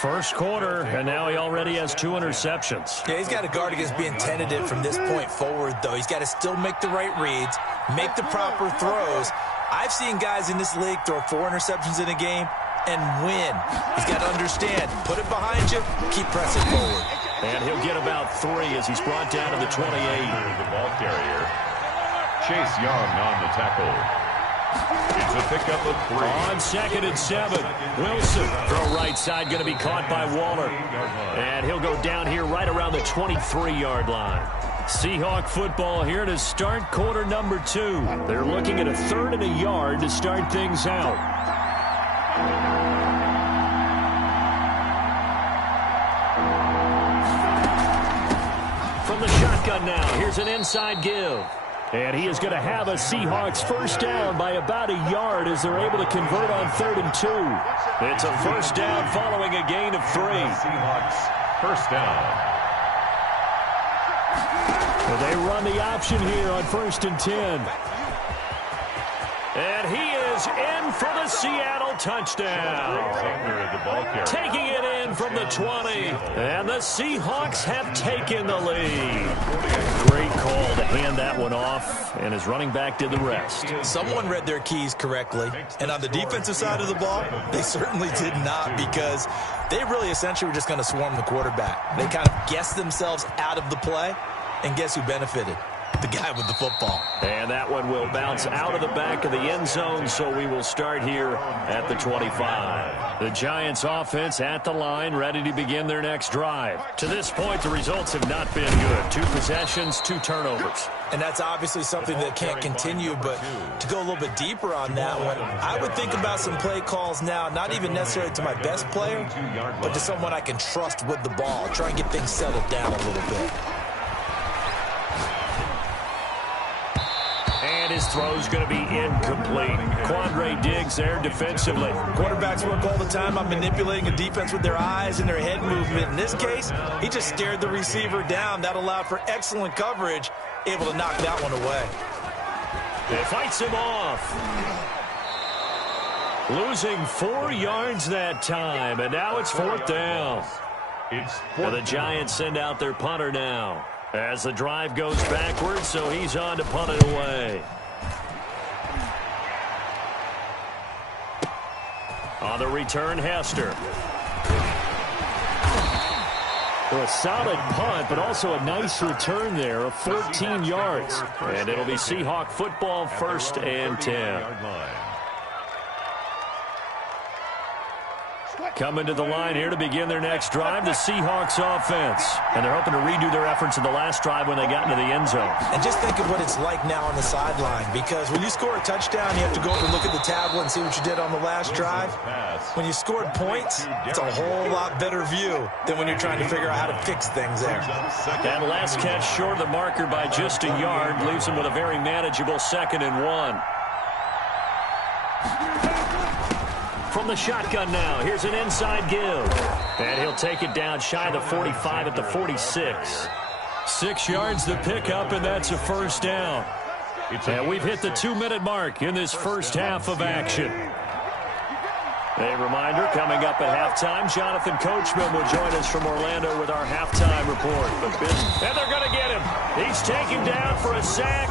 First quarter, and now he already has 2 interceptions. Yeah, he's got to guard against being tentative from this point forward, though. He's got to still make the right reads, make the proper throws. I've seen guys in this league throw 4 interceptions in a game and win. He's got to understand, put it behind you, keep pressing forward. And he'll get about 3 as he's brought down to the 28. The ball carrier, Chase Young on the tackle. It's a pickup of 3. On 2nd and 7, Wilson. Throw right side, going to be caught by Waller. And he'll go down here right around the 23-yard line. Seahawk football here to start quarter number 2. They're looking at a 3rd and a yard to start things out. From the shotgun now, here's an inside give. And he is going to have a Seahawks first down by about a yard as they're able to convert on 3rd and 2. It's a first down following a gain of 3. Seahawks first down. Well, they run the option here on 1st and 10. And he is in for the Seattle touchdown. Taking it in from the 20. And the Seahawks have taken the lead. Great call to hand that one off. And his running back did the rest. Someone read their keys correctly. And on the defensive side of the ball, they certainly did not, because they really essentially were just going to swarm the quarterback. They kind of guessed themselves out of the play. And guess who benefited? The guy with the football. And that one will bounce out of the back of the end zone, so we will start here at the 25. The Giants offense at the line, ready to begin their next drive. To this point, the results have not been good. 2 possessions, 2 turnovers. And that's obviously something that can't continue, but to go a little bit deeper on that one, I would think about some play calls now, not even necessarily to my best player, but to someone I can trust with the ball. Try and get things settled down a little bit. And his throw's going to be incomplete. Quandre Diggs there defensively. Quarterbacks work all the time on manipulating a defense with their eyes and their head movement. In this case, he just stared the receiver down. That allowed for excellent coverage, able to knock that one away. It fights him off. Losing 4 yards that time, and now it's 4th down. Well, the Giants send out their punter now as the drive goes backwards, so he's on to punt it away. On the return, Hester. Well, a solid punt, but also a nice return there of 14 yards. And it'll be Seahawk football, 1st and 10. Coming to the line here to begin their next drive, the Seahawks offense. And they're hoping to redo their efforts in the last drive when they got into the end zone. And just think of what it's like now on the sideline, because when you score a touchdown, you have to go over and look at the tablet and see what you did on the last drive. When you scored points, it's a whole lot better view than when you're trying to figure out how to fix things there. That last catch short of the marker by just a yard leaves them with a very manageable 2nd and 1. From the shotgun now, here's an inside give. And he'll take it down shy of the 45 at the 46. 6 yards to pick up, and that's a 1st down. And we've hit the 2-minute mark in this first half of action. A reminder, coming up at halftime, Jonathan Coachman will join us from Orlando with our halftime report. And they're going to get him. He's taken down for a sack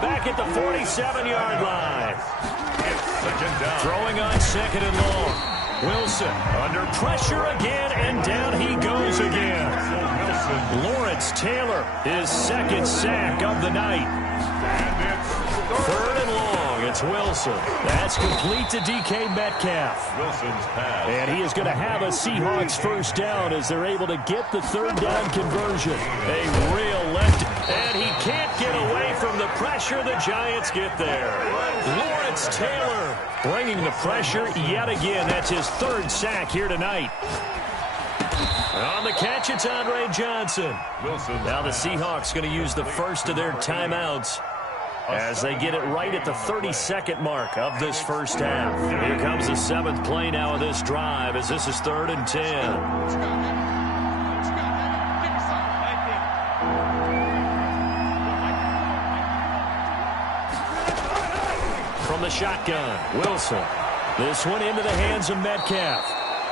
back at the 47-yard line. Throwing on 2nd and long. Wilson under pressure again, and down he goes again. Lawrence Taylor, his 2nd sack of the night. 3rd and long. It's Wilson. That's complete to DK Metcalf. Wilson's pass. And he is going to have a Seahawks 1st down as they're able to get the 3rd down conversion. A real left. And he can't get away from the pressure. The Giants get there. Lawrence Taylor bringing the pressure yet again. That's his 3rd sack here tonight. On the catch, it's Andre Johnson. Now the Seahawks going to use the first of their timeouts as they get it right at the 32nd mark of this first half. Here comes the 7th play now of this drive as this is 3rd and 10. From the shotgun, Wilson. This one into the hands of Metcalf.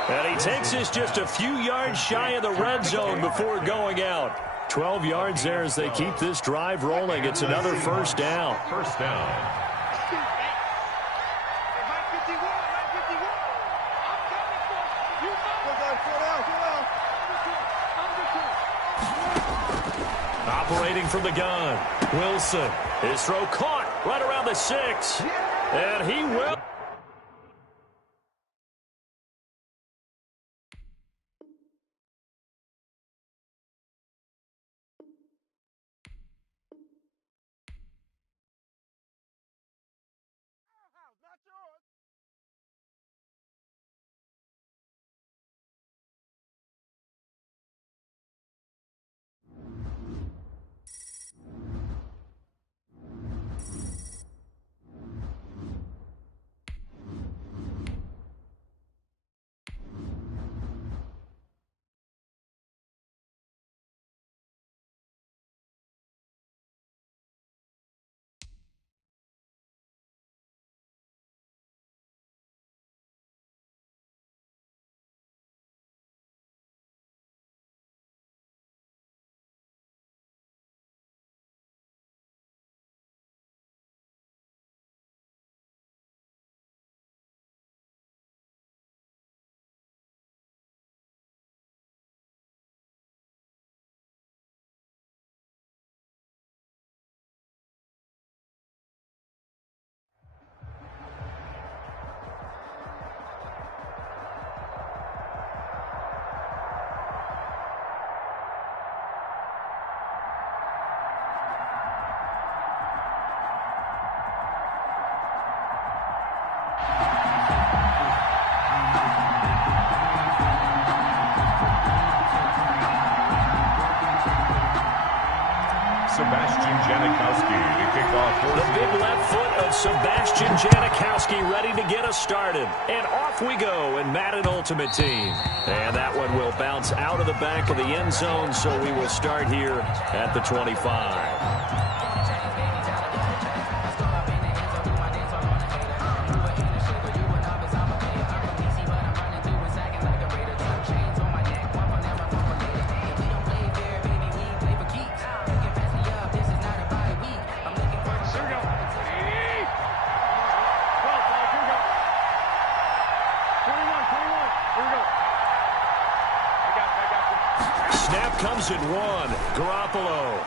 And he takes this just a few yards shy of the red zone before going out. 12 yards there as they keep this drive rolling. It's another 1st down. 1st down. Operating from the gun, Wilson. His throw caught right around the 6. And he will. Janikowski to kick off. The big left foot of Sebastian Janikowski ready to get us started. And off we go in Madden Ultimate Team. And that one will bounce out of the back of the end zone, so we will start here at the 25. Comes in one. Garoppolo.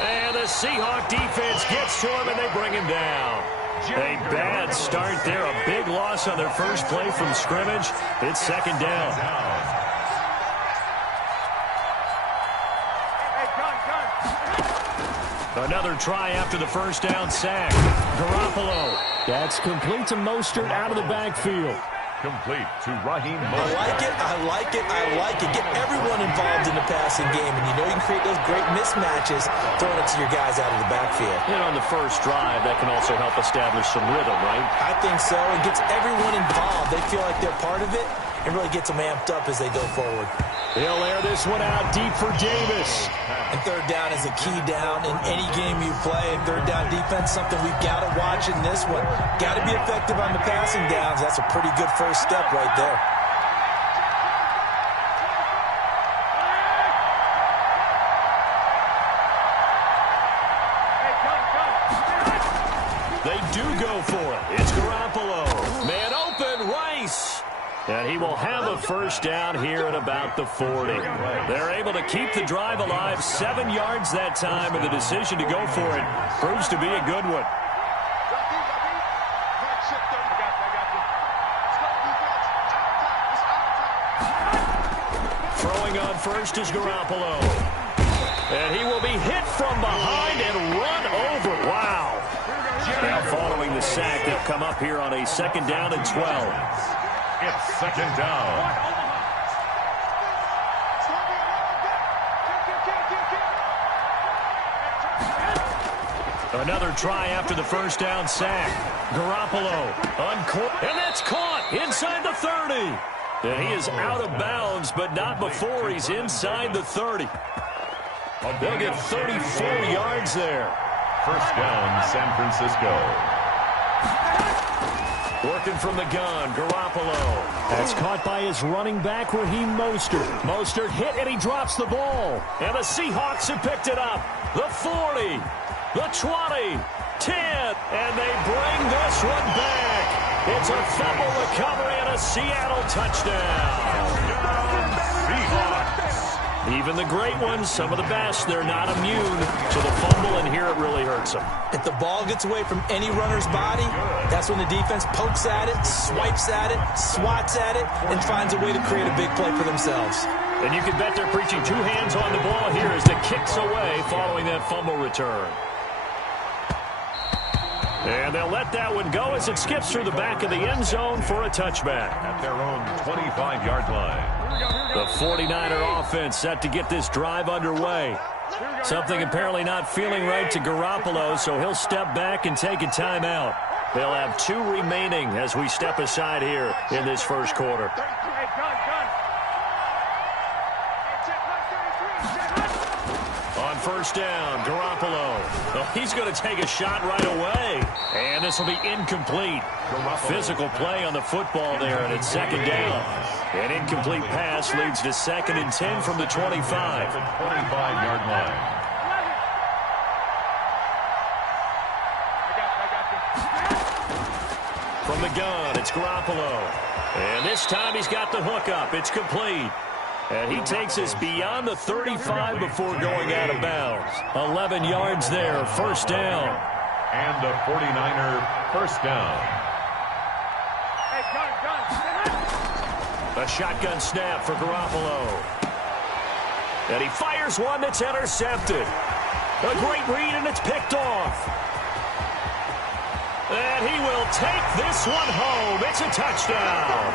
And the Seahawk defense gets to him, and they bring him down. A bad start there. A big loss on their first play from scrimmage. It's second down. Another try after the first down sack. Garoppolo. That's complete to Mostert out of the backfield. Complete to Raheem I Mostert. like it, I like it, I like it. Get everyone involved in the passing game, and you know you can create those great mismatches throwing it to your guys out of the backfield. And on the first drive, that can also help establish some rhythm, right? I think so. It gets everyone involved. They feel like they're part of it, and really gets them amped up as they go forward. He'll air this one out deep for Davis. And third down is a key down in any game you play. And third down defense, something we've got to watch in this one. Got to be effective on the passing downs. That's a pretty good first step right there. They do go for it. It's Garoppolo. Man open, Rice. And he will have a first down here at about the 40. They're able to keep the drive alive. 7 yards that time, and the decision to go for it proves to be a good one. Throwing on first is Garoppolo. And he will be hit from behind and run over. Wow. Now following the sack, they'll come up here on a second down and 12. It's second down. Another try after the first down sack. Garoppolo uncaught, and that's caught inside the 30. And he is out of bounds, but not before he's inside the 30. They'll get 34 yards there. First down, San Francisco. Working from the gun, Garoppolo. That's caught by his running back, Raheem Mostert. Mostert hit, and he drops the ball. And the Seahawks have picked it up. The 40, the 20, 10, and they bring this one back. It's a fumble recovery and a Seattle touchdown. Seahawks. Even the great ones, some of the best, they're not immune to the fumble, and here it really hurts them. If the ball gets away from any runner's body, that's when the defense pokes at it, swipes at it, swats at it, and finds a way to create a big play for themselves. And you can bet they're preaching 2 hands on the ball here as the kick's away following that fumble return. And they'll let that one go as it skips through the back of the end zone for a touchback. At their own 25-yard line. The 49er offense set to get this drive underway. Something apparently not feeling right to Garoppolo, so he'll step back and take a timeout. They'll have 2 remaining as we step aside here in this first quarter. On first down, Garoppolo. Oh, he's going to take a shot right away. And this will be incomplete. Physical play on the football there, and it's second down. An incomplete pass leads to 2nd and 10 from the 25. 25-yard line. From the gun, it's Garoppolo. And this time he's got the hook up. It's complete. And he takes us beyond the 35 before going out of bounds. 11 yards there, first down. And the 49er first down. A shotgun snap for Garoppolo. And he fires one that's intercepted. A great read, and it's picked off. And he will take this one home. It's a touchdown.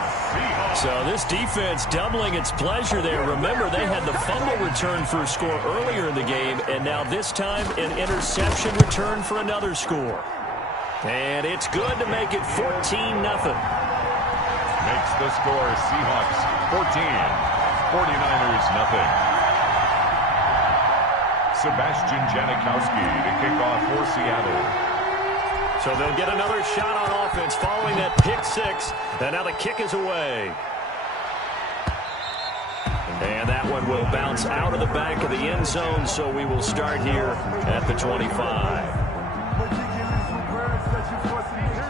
So this defense doubling its pleasure there. Remember, they had the fumble return for a score earlier in the game, and now this time an interception return for another score. And it's good to make it 14-0. Makes the score Seahawks 14, 49ers nothing. Sebastian Janikowski to kick off for Seattle. So they'll get another shot on offense following that pick six. And now the kick is away. And that one will bounce out of the back of the end zone, so we will start here at the 25.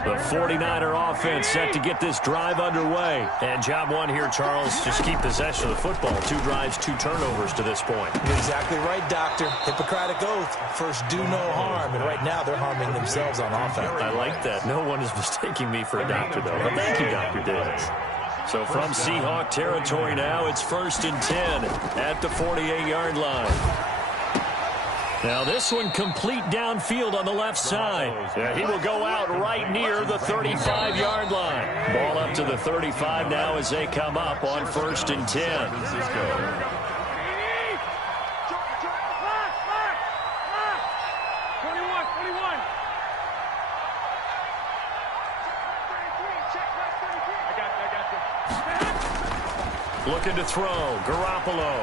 The 49er offense set to get this drive underway. And job one here, Charles, just keep possession of the football. 2 drives, 2 turnovers to this point. You're exactly right, Doctor. Hippocratic oath. First, do no harm. And right now, they're harming themselves on offense. I like that. No one is mistaking me for a doctor, though. But thank you, Dr. Davis. So from Seahawk territory now, it's 1st and 10 at the 48-yard line. Now this one complete downfield on the left side. Yeah, he will go out right near the 35-yard line. Ball up to the 35 now as they come up on 1st and 10. Looking to throw, Garoppolo.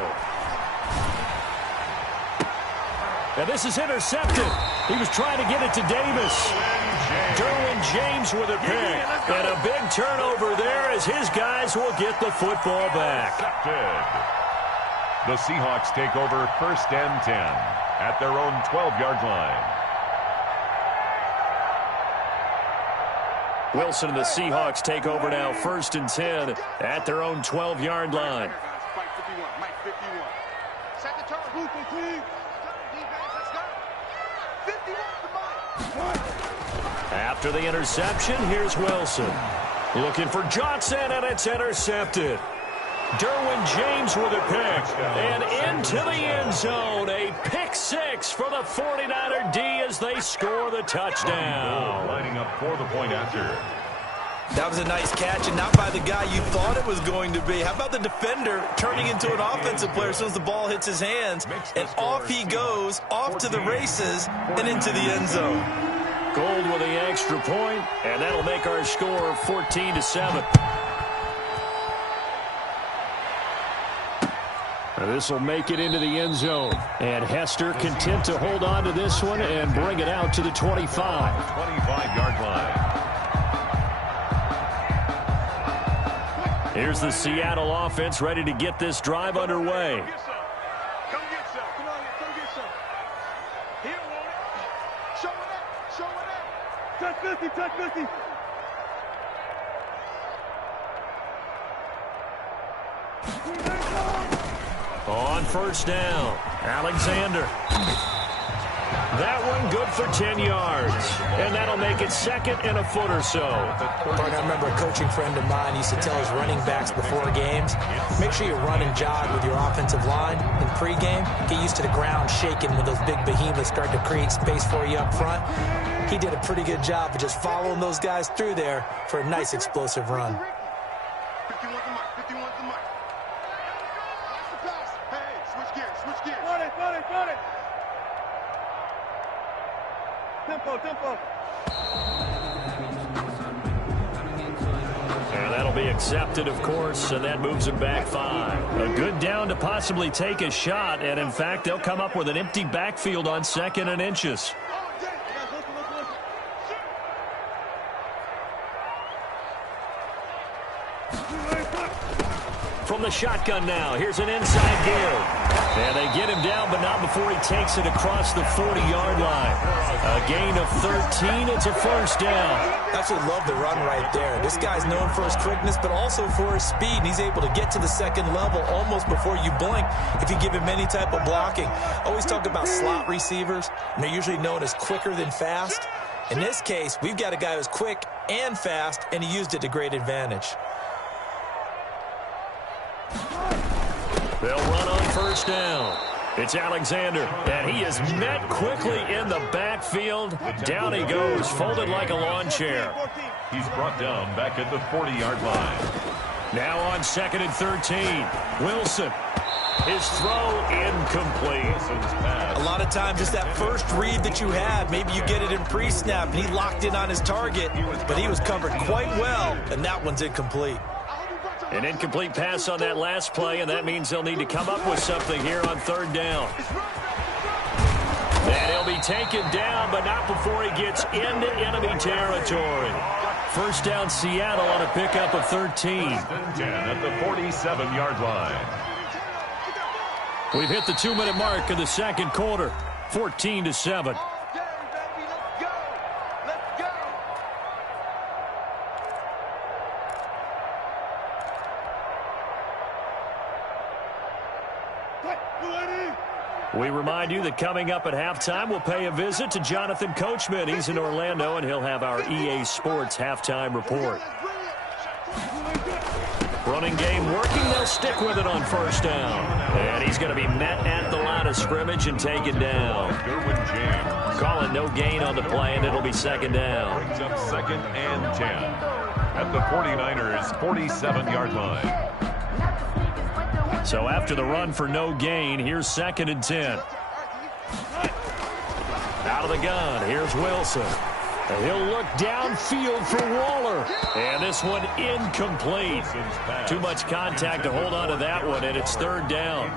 And this is intercepted. He was trying to get it to Davis. Derwin James with a pick. And a big turnover there as his guys will get the football back. The Seahawks take over 1st and 10 at their own 12-yard line. Wilson and the Seahawks take over now 1st and 10 at their own 12-yard line. After the interception, here's Wilson. Looking for Johnson, and it's intercepted. Derwin James with a pick. And into the end zone. A pick six for the 49er D as they score the touchdown. Lining up for the point after. That was a nice catch, and not by the guy you thought it was going to be. How about the defender turning into an offensive player as soon as the ball hits his hands? And off he goes, off to the races, and into the end zone. Gold with the extra point, and that'll make our score 14-7. This will make it into the end zone. And Hester content to hold on to this one and bring it out to the 25. 25-yard line. Here's the Seattle offense ready to get this drive underway. Come get some. Come on, come get some. He don't want it. Show it up. Show it up. Touch 50, touch 50. On 1st down, Alexander. That one good for 10 yards. And that'll make it 2nd and a foot or so. I remember a coaching friend of mine used to tell his running backs before games, make sure you run and jog with your offensive line in pregame. Get used to the ground shaking when those big behemoths start to create space for you up front. He did a pretty good job of just following those guys through there for a nice explosive run. 51 to Mike. 51 to Mike. Watch the pass. Hey, switch gears. Switch gears. Got it. Got it. Got it. Tempo, tempo. And that'll be accepted, of course, and that moves him back 5. A good down to possibly take a shot, and in fact, they'll come up with an empty backfield on 2nd and inches. From the shotgun now, here's an inside give. And they get him down, but not before he takes it across the 40-yard line. A gain of 13, it's a 1st down. Absolutely love the run right there. This guy's known for his quickness, but also for his speed. And he's able to get to the 2nd level almost before you blink if you give him any type of blocking. Always talk about slot receivers, and they're usually known as quicker than fast. In this case, we've got a guy who's quick and fast, and he used it to great advantage. They'll run on 1st down. It's Alexander, and he is met quickly in the backfield. Down he goes, folded like a lawn chair. He's brought down back at the 40-yard line. Now on 2nd and 13. Wilson. His throw incomplete. A lot of times it's that first read that you have. Maybe you get it in pre-snap, and he locked in on his target, but he was covered quite well, and that one's incomplete. An incomplete pass on that last play, and that means they'll need to come up with something here on 3rd down. And he'll be taken down, but not before he gets into enemy territory. 1st down, Seattle on a pickup of 13. 10 at the 47-yard line. We've hit the 2-minute mark of the 2nd quarter, 14-7. We remind you that coming up at halftime, we'll pay a visit to Jonathan Coachman. He's in Orlando, and he'll have our EA Sports halftime report. Running game working. They'll stick with it on 1st down. And he's going to be met at the line of scrimmage and taken down. Calling no gain on the play, and it'll be 2nd down. Brings up 2nd and 10 at the 49ers' 47-yard line. So after the run for no gain, here's 2nd and 10. Out of the gun, here's Wilson. And he'll look downfield for Waller. And this one incomplete. Too much contact to hold on to that one, and it's 3rd down.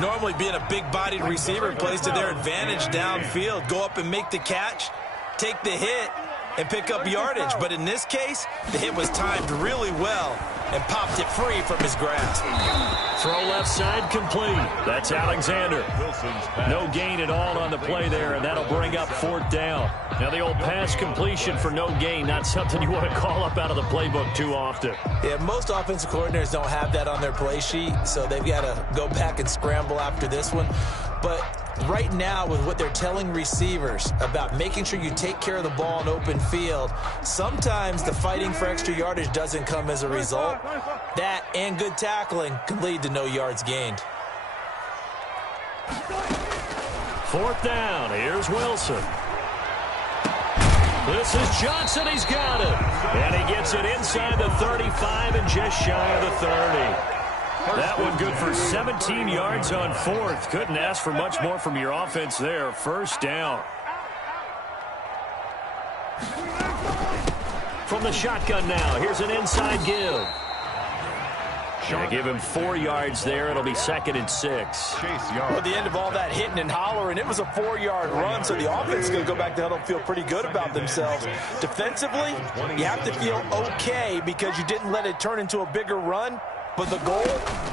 Normally being a big-bodied receiver plays to their advantage downfield. Go up and make the catch, take the hit, and pick up yardage. But in this case, the hit was timed really well and popped it free from his grasp. Throw left side complete. That's Alexander. No gain at all on the play there, and that'll bring up 4th down. Now the old pass completion for no gain, not something you want to call up out of the playbook too often. Yeah, most offensive coordinators don't have that on their play sheet, so they've got to go back and scramble after this one. But right now, with what they're telling receivers about making sure you take care of the ball in open field, sometimes the fighting for extra yardage doesn't come as a result. That and good tackling can lead to no yards gained. 4th down. Here's Wilson. This is Johnson. He's got it. And he gets it inside the 35 and just shy of the 30. That one good for 17 yards on 4th. Couldn't ask for much more from your offense there. 1st down. From the shotgun now, here's an inside give. Gonna give him 4 yards there. It'll be 2nd and 6. Well, at the end of all that hitting and hollering, it was a 4-yard run, so the offense is going to go back to huddle and feel pretty good about themselves. Defensively, you have to feel okay because you didn't let it turn into a bigger run. But the goal,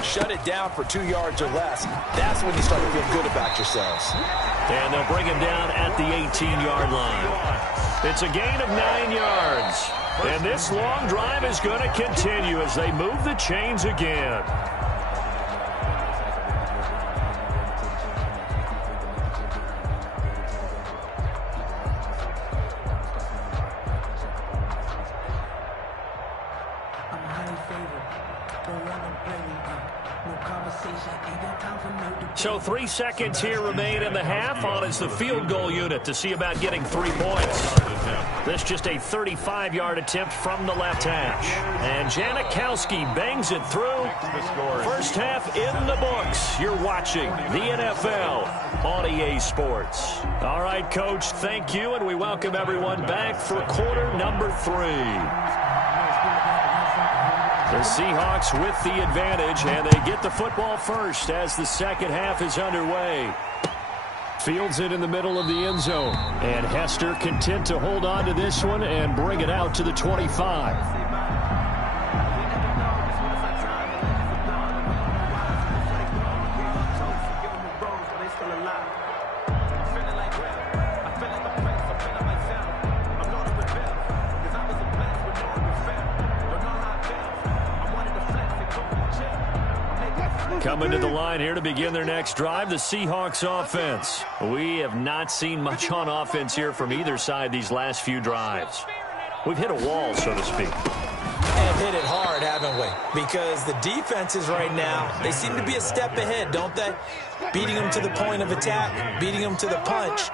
shut it down for 2 yards or less. That's when you start to feel good about yourselves. And they'll bring him down at the 18-yard line. It's a gain of 9 yards. And this long drive is going to continue as they move the chains again. So 3 seconds here remain in the half. On is the field goal unit to see about getting 3 points. This just a 35-yard attempt from the left hash. And Janikowski bangs it through. 1st half in the books. You're watching the NFL on EA Sports. All right, Coach, thank you, and we welcome everyone back for quarter number 3. The Seahawks with the advantage, and they get the football first as the 2nd half is underway. Fields it in the middle of the end zone, and Hester content to hold on to this one and bring it out to the 25. Coming to the line here to begin their next drive, the Seahawks offense. We have not seen much on offense here from either side these last few drives. We've hit a wall, so to speak. And hit it hard, haven't we? Because the defenses right now, they seem to be a step ahead, don't they? Beating them to the point of attack, beating them to the punch.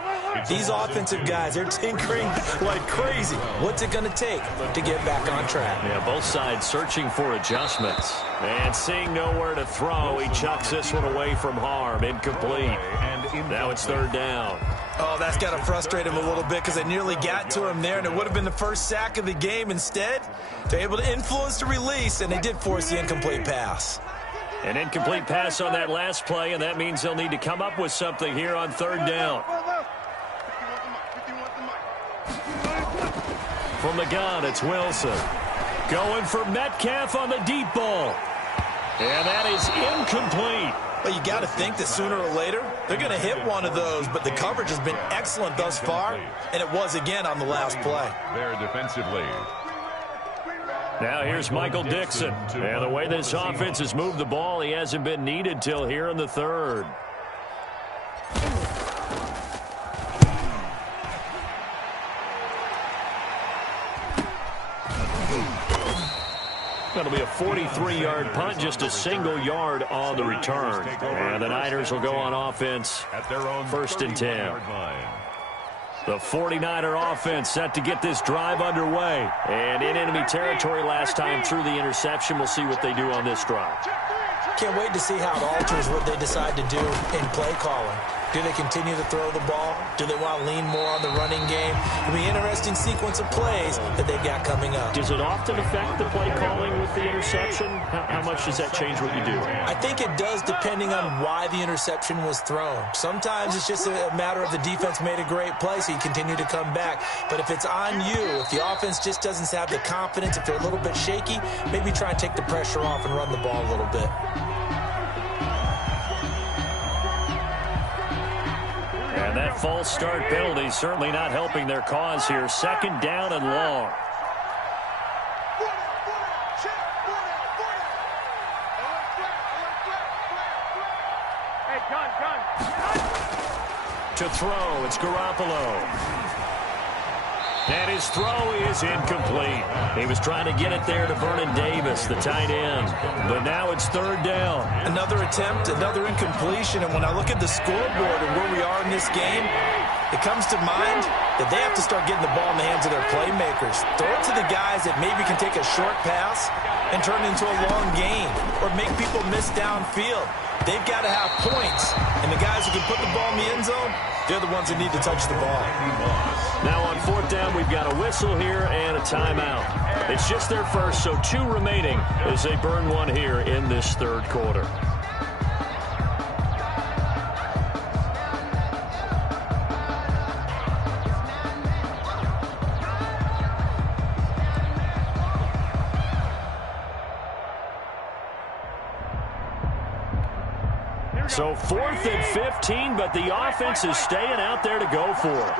These offensive guys, they're tinkering like crazy. What's it going to take to get back on track? Yeah, both sides searching for adjustments. And seeing nowhere to throw, he chucks this one away from harm. Incomplete. Now it's third down. Oh, that's got to frustrate him a little bit because they nearly got to him there, and it would have been the first sack of the game. Instead, they're able to influence the release, and they did force the incomplete pass. An incomplete pass on that last play, and that means they'll need to come up with something here on third down. From the gun, it's Wilson. Going for Metcalf on the deep ball. And that is incomplete. Well, you got to think that sooner or later, they're going to hit one of those, but the coverage has been excellent thus far, and it was again on the last play. There defensively. Now here's Michael Dixon. And the way this offense has moved the ball, he hasn't been needed till here in the third. That'll be a 43-yard punt, just a single yard on the return. And the Niners will go on offense At their own first and 10. 34-yard line. The 49er offense set to get this drive underway. And in enemy territory last time through the interception. We'll see what they do on this drive. Can't wait to see how it alters what they decide to do in play calling. Do they continue to throw the ball? Do they want to lean more on the running game? It'll be an interesting sequence of plays that they've got coming up. Does it often affect the play calling with the interception? How much does that change what you do? I think it does depending on why the interception was thrown. Sometimes it's just a matter of the defense made a great play, so you continue to come back. But if it's on you, if the offense just doesn't have the confidence, if they're a little bit shaky, maybe try and take the pressure off and run the ball a little bit. And that false start penalty certainly not helping their cause here. Second down and long. To throw, it's Garoppolo. And his throw is incomplete. He was trying to get it there to Vernon Davis, the tight end. But now it's third down. Another attempt, another incompletion. And when I look at the scoreboard and where we are in this game, it comes to mind that they have to start getting the ball in the hands of their playmakers. Throw it to the guys that maybe can take a short pass and turn it into a long gain or make people miss downfield. They've got to have points. And the guys who can put the ball in the end zone, they're the ones that need to touch the ball. Now on fourth down, we've got a whistle here and a timeout. It's just their first, so 2 remaining as they burn one here in this third quarter. So 4th and 15, but the offense is staying out there to go for it.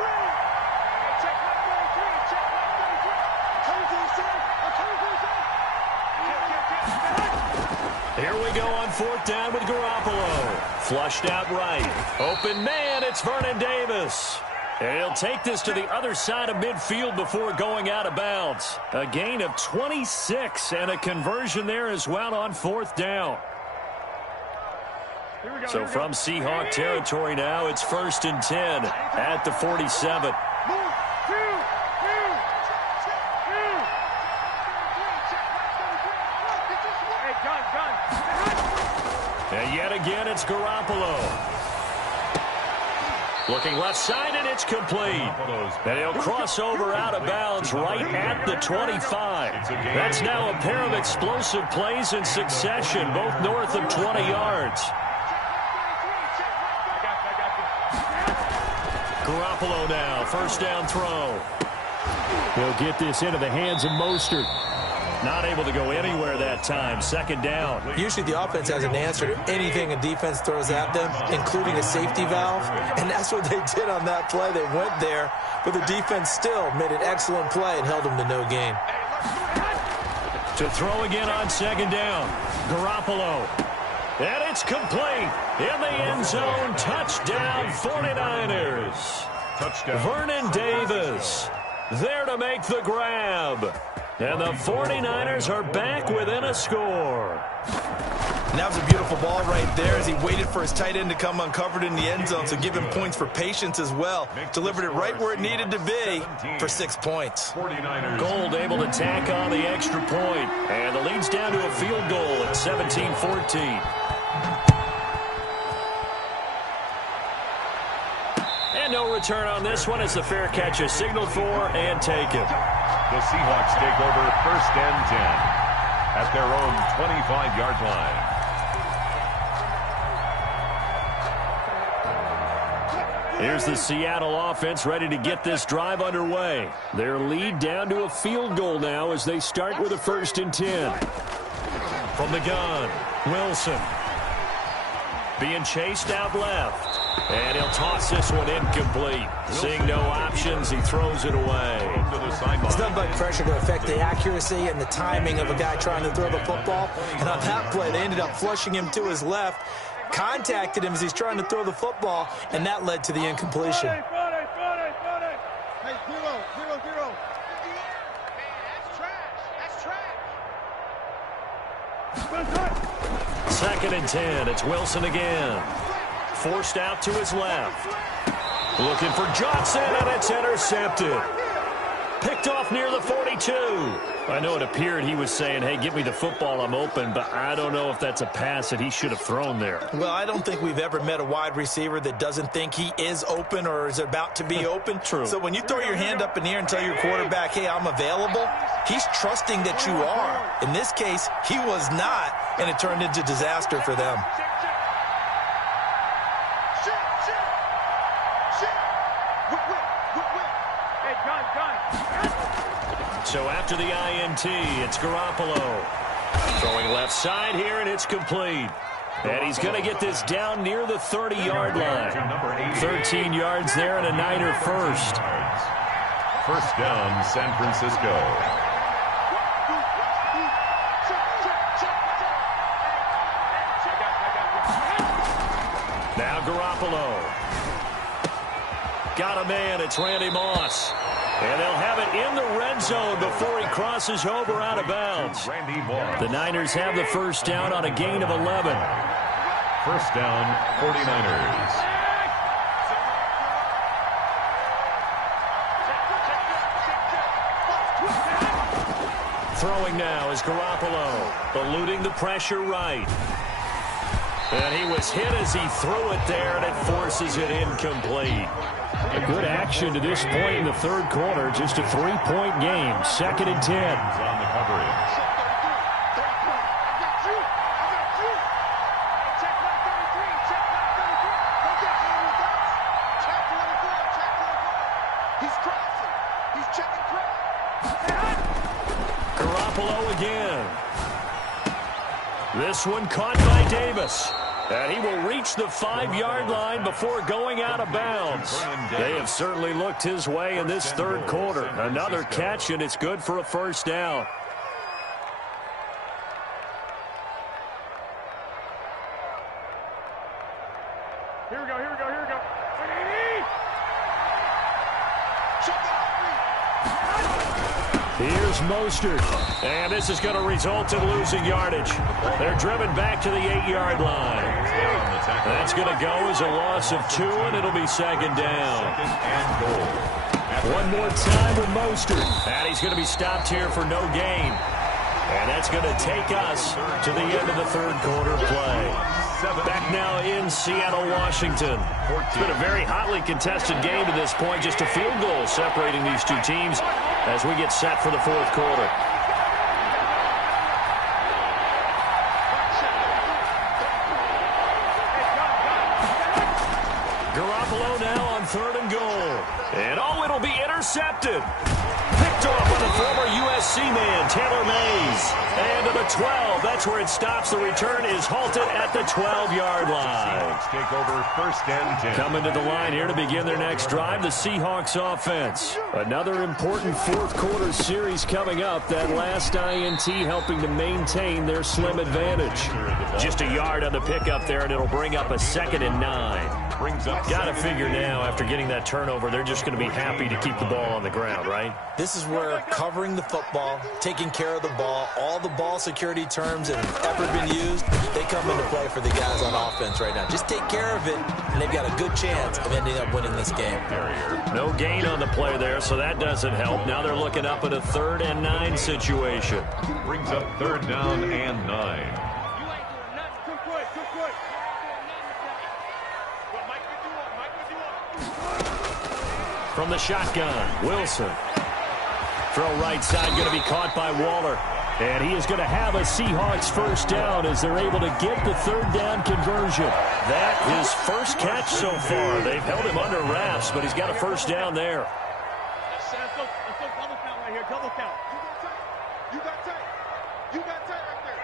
Here we go on fourth down with Garoppolo. Flushed out right. Open man, it's Vernon Davis. And he'll take this to the other side of midfield before going out of bounds. A gain of 26 and a conversion there as well on fourth down. So from Seahawk territory now, it's 1st and 10 at the 47. And yet again, it's Garoppolo. Looking left side, and it's complete. And he'll cross over out of bounds right at the 25. That's now a pair of explosive plays in succession, both north of 20 yards. Garoppolo now, first down throw. He'll get this into the hands of Mostert. Not able to go anywhere that time. Second down. Usually the offense has an answer to anything a defense throws at them, including a safety valve. And that's what they did on that play. They went there, but the defense still made an excellent play and held them to no gain. To throw again on second down. Garoppolo. And it's complete. In the end zone. Touchdown 49ers. Touchdown. Vernon Davis there to make the grab. And the 49ers are back within a score. And that was a beautiful ball right there as he waited for his tight end to come uncovered in the end zone, so give him points for patience as well. Delivered it right where it needed to be for 6 points. Gold able to tack on the extra point. And the lead's down to a field goal at 17-14. And no return on this one as the fair catch is signaled for and taken. The Seahawks take over 1st and 10 at their own 25-yard line. Here's the Seattle offense ready to get this drive underway. Their lead down to a field goal now as they start with a 1st and 10. From the gun, Wilson. Being chased out left. And he'll toss this one incomplete. Seeing no options, he throws it away. It's nothing but pressure to affect the accuracy and the timing of a guy trying to throw the football. And on that play, they ended up flushing him to his left, contacted him as he's trying to throw the football, and that led to the incompletion. Hey, zero. That's trash. 2nd and 10. It's Wilson again. Forced out to his left. Looking for Johnson, and it's intercepted. Picked off near the 42. I know it appeared he was saying, hey, give me the football, I'm open, but I don't know if that's a pass that he should have thrown there. Well, I don't think we've ever met a wide receiver that doesn't think he is open or is about to be open. True. So when you throw your hand up in the air and tell your quarterback, hey, I'm available, he's trusting that you are. In this case, he was not, and it turned into disaster for them. So after the INT, it's Garoppolo. Throwing left side here, and it's complete. And he's going to get this down near the 30-yard line. 13 yards there and a Niner first. 1st down, San Francisco. Now Garoppolo. Got a man, it's Randy Moss. And they'll have it in the red zone before he crosses over out of bounds. The Niners have the 1st down on a gain of 11. 1st down, 49ers. Throwing now is Garoppolo, eluding the pressure right. And he was hit as he threw it there, and it forces it incomplete. A good action to this point in the 3rd quarter. Just a 3-point game. 2nd and 10. On the coverage. He's crossing. He's checking crack. Garoppolo again. This one caught by Davis. And he will reach the 5-yard line before going out of bounds. They have certainly looked his way in this 3rd quarter. Another catch, and it's good for a 1st down. Here we go. Here's Mostert. And this is going to result in losing yardage. They're driven back to the 8-yard line. That's going to go as a loss of 2, and it'll be 2nd down. One more time with Mostert. And he's going to be stopped here for no gain. And that's going to take us to the end of the 3rd quarter play. Back now in Seattle, Washington. It's been a very hotly contested game to this point. Just a field goal separating these two teams as we get set for the 4th quarter. Garoppolo now on 3rd and goal. And it'll be intercepted. Picked off by the former USC man, Taylor Mays. And to the 12, that's where it stops. The return is halted at the 12-yard line. Take over 1st and 10. Coming to the line here to begin their next drive, the Seahawks offense. Another important 4th quarter series coming up. That last INT helping to maintain their slim advantage. Just a yard on the pickup there, and it'll bring up a 2nd and 9. Brings up Got to figure now, after getting that turnover, they're just going to be happy to keep the ball on the ground, right? This is where covering the football, taking care of the ball, all the ball security terms that have ever been used, they come into play for the guys on offense right now. Just take care of it, and they've got a good chance of ending up winning this game. No gain on the play there, so that doesn't help. Now they're looking up at a 3rd and 9 situation. Brings up 3rd down and 9. From the shotgun, Wilson. Throw right side, going to be caught by Waller. And he is going to have a Seahawks first down as they're able to get the 3rd down conversion. That is first catch so far. They've held him under wraps, but he's got a first down there. Let's go double count right here. Double count. You got tight. You got tight right there.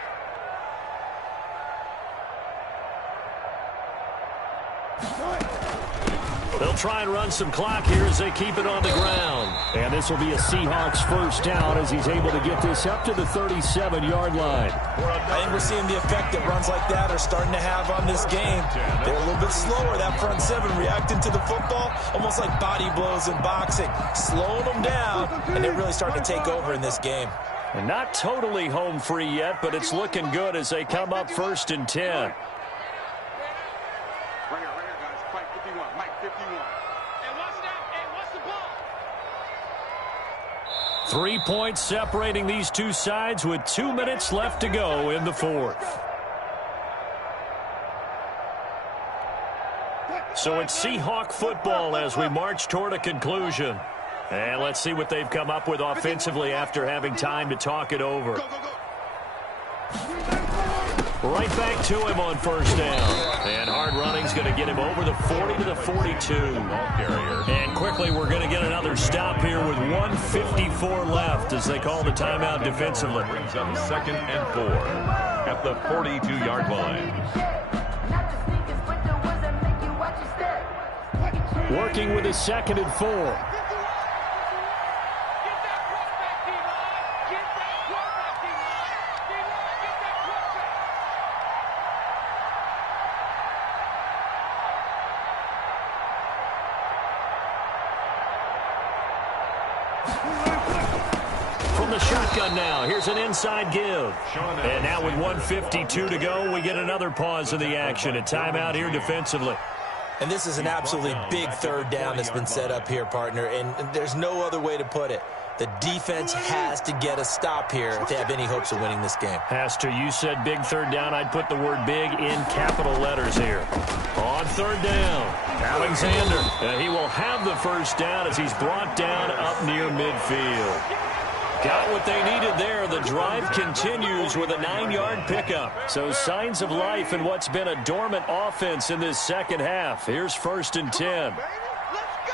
They'll try and run some clock here as they keep it on the ground. And this will be a Seahawks first down as he's able to get this up to the 37-yard line. I think we're seeing the effect that runs like that are starting to have on this game. They're a little bit slower, that front 7, reacting to the football, almost like body blows in boxing, slowing them down, and they're really starting to take over in this game. And not totally home free yet, but it's looking good as they come up 1st and 10. Right here, guys. Mike 51. Mike 51. And watch that. And watch the ball. 3 points separating these two sides with 2 minutes left to go in the 4th. So it's Seahawk football as we march toward a conclusion. And let's see what they've come up with offensively after having time to talk it over. Right back to him on first down. And hard running's going to get him over the 40 to the 42. And quickly we're going to get another stop here with 1:54 left as they call the timeout defensively. Brings up 2nd and 4 at the 42-yard line. Working with a 2nd and 4. From the shotgun now, here's an inside give. And now with 1:52 to go, we get another pause in the action. A timeout here defensively. And this is an absolutely big 3rd down that's been set up here, partner, and there's no other way to put it. The defense has to get a stop here if they have any hopes of winning this game. Has to. You said big 3rd down. I'd put the word big in capital letters here. On 3rd down, Alexander. He will have the first down as he's brought down up near midfield. Got what they needed there. The drive continues with a 9-yard pickup. So signs of life in what's been a dormant offense in this second half. Here's 1st and 10. Let's go.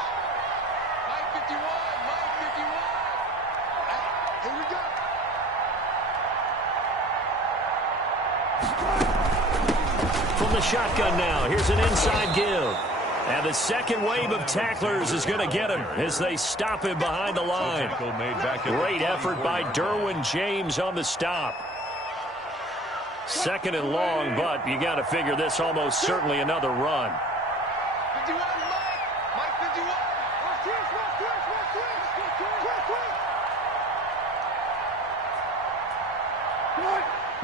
Mike 51. Mike 51. Here we go. From the shotgun now, here's an inside give. And the second wave of tacklers is going to get him as they stop him behind the line. Great effort by Derwin James on the stop. 2nd and long, but you got to figure this almost certainly another run. 51, Mike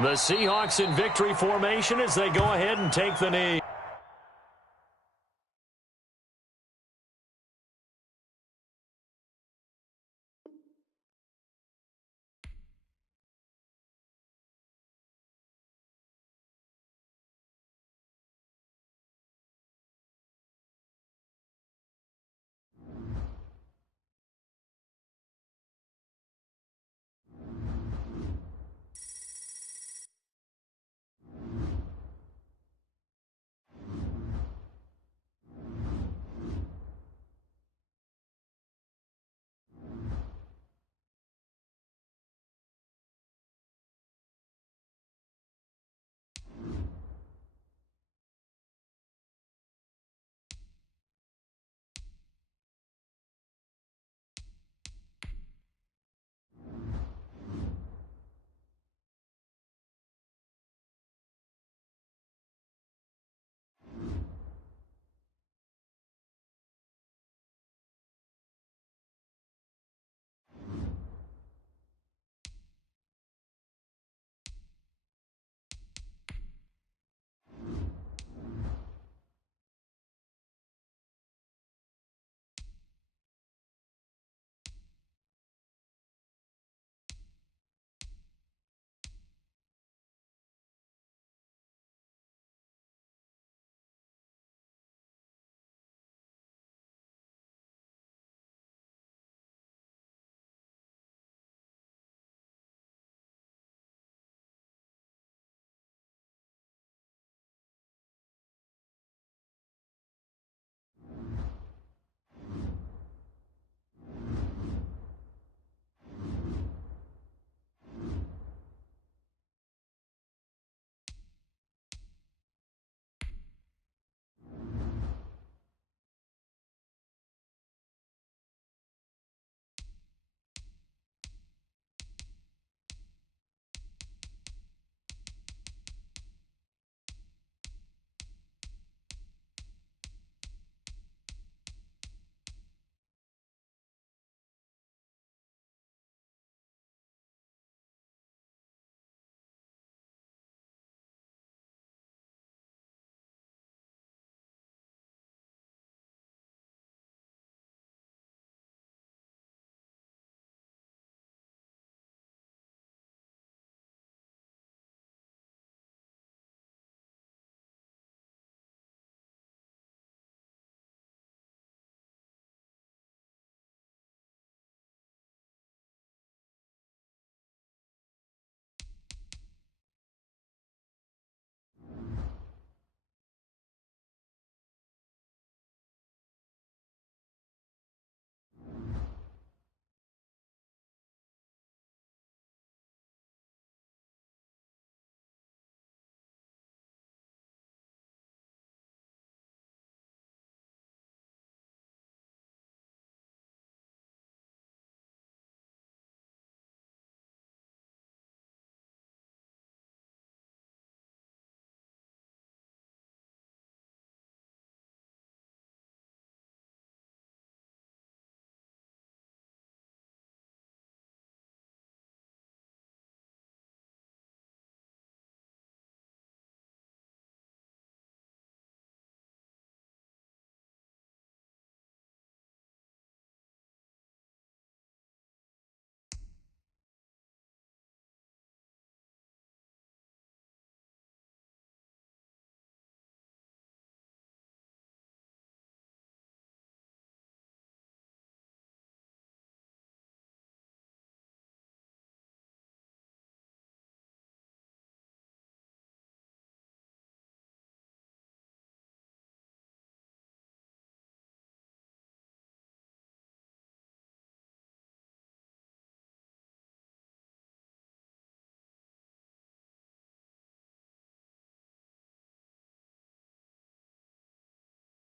51. The Seahawks in victory formation as they go ahead and take the knee.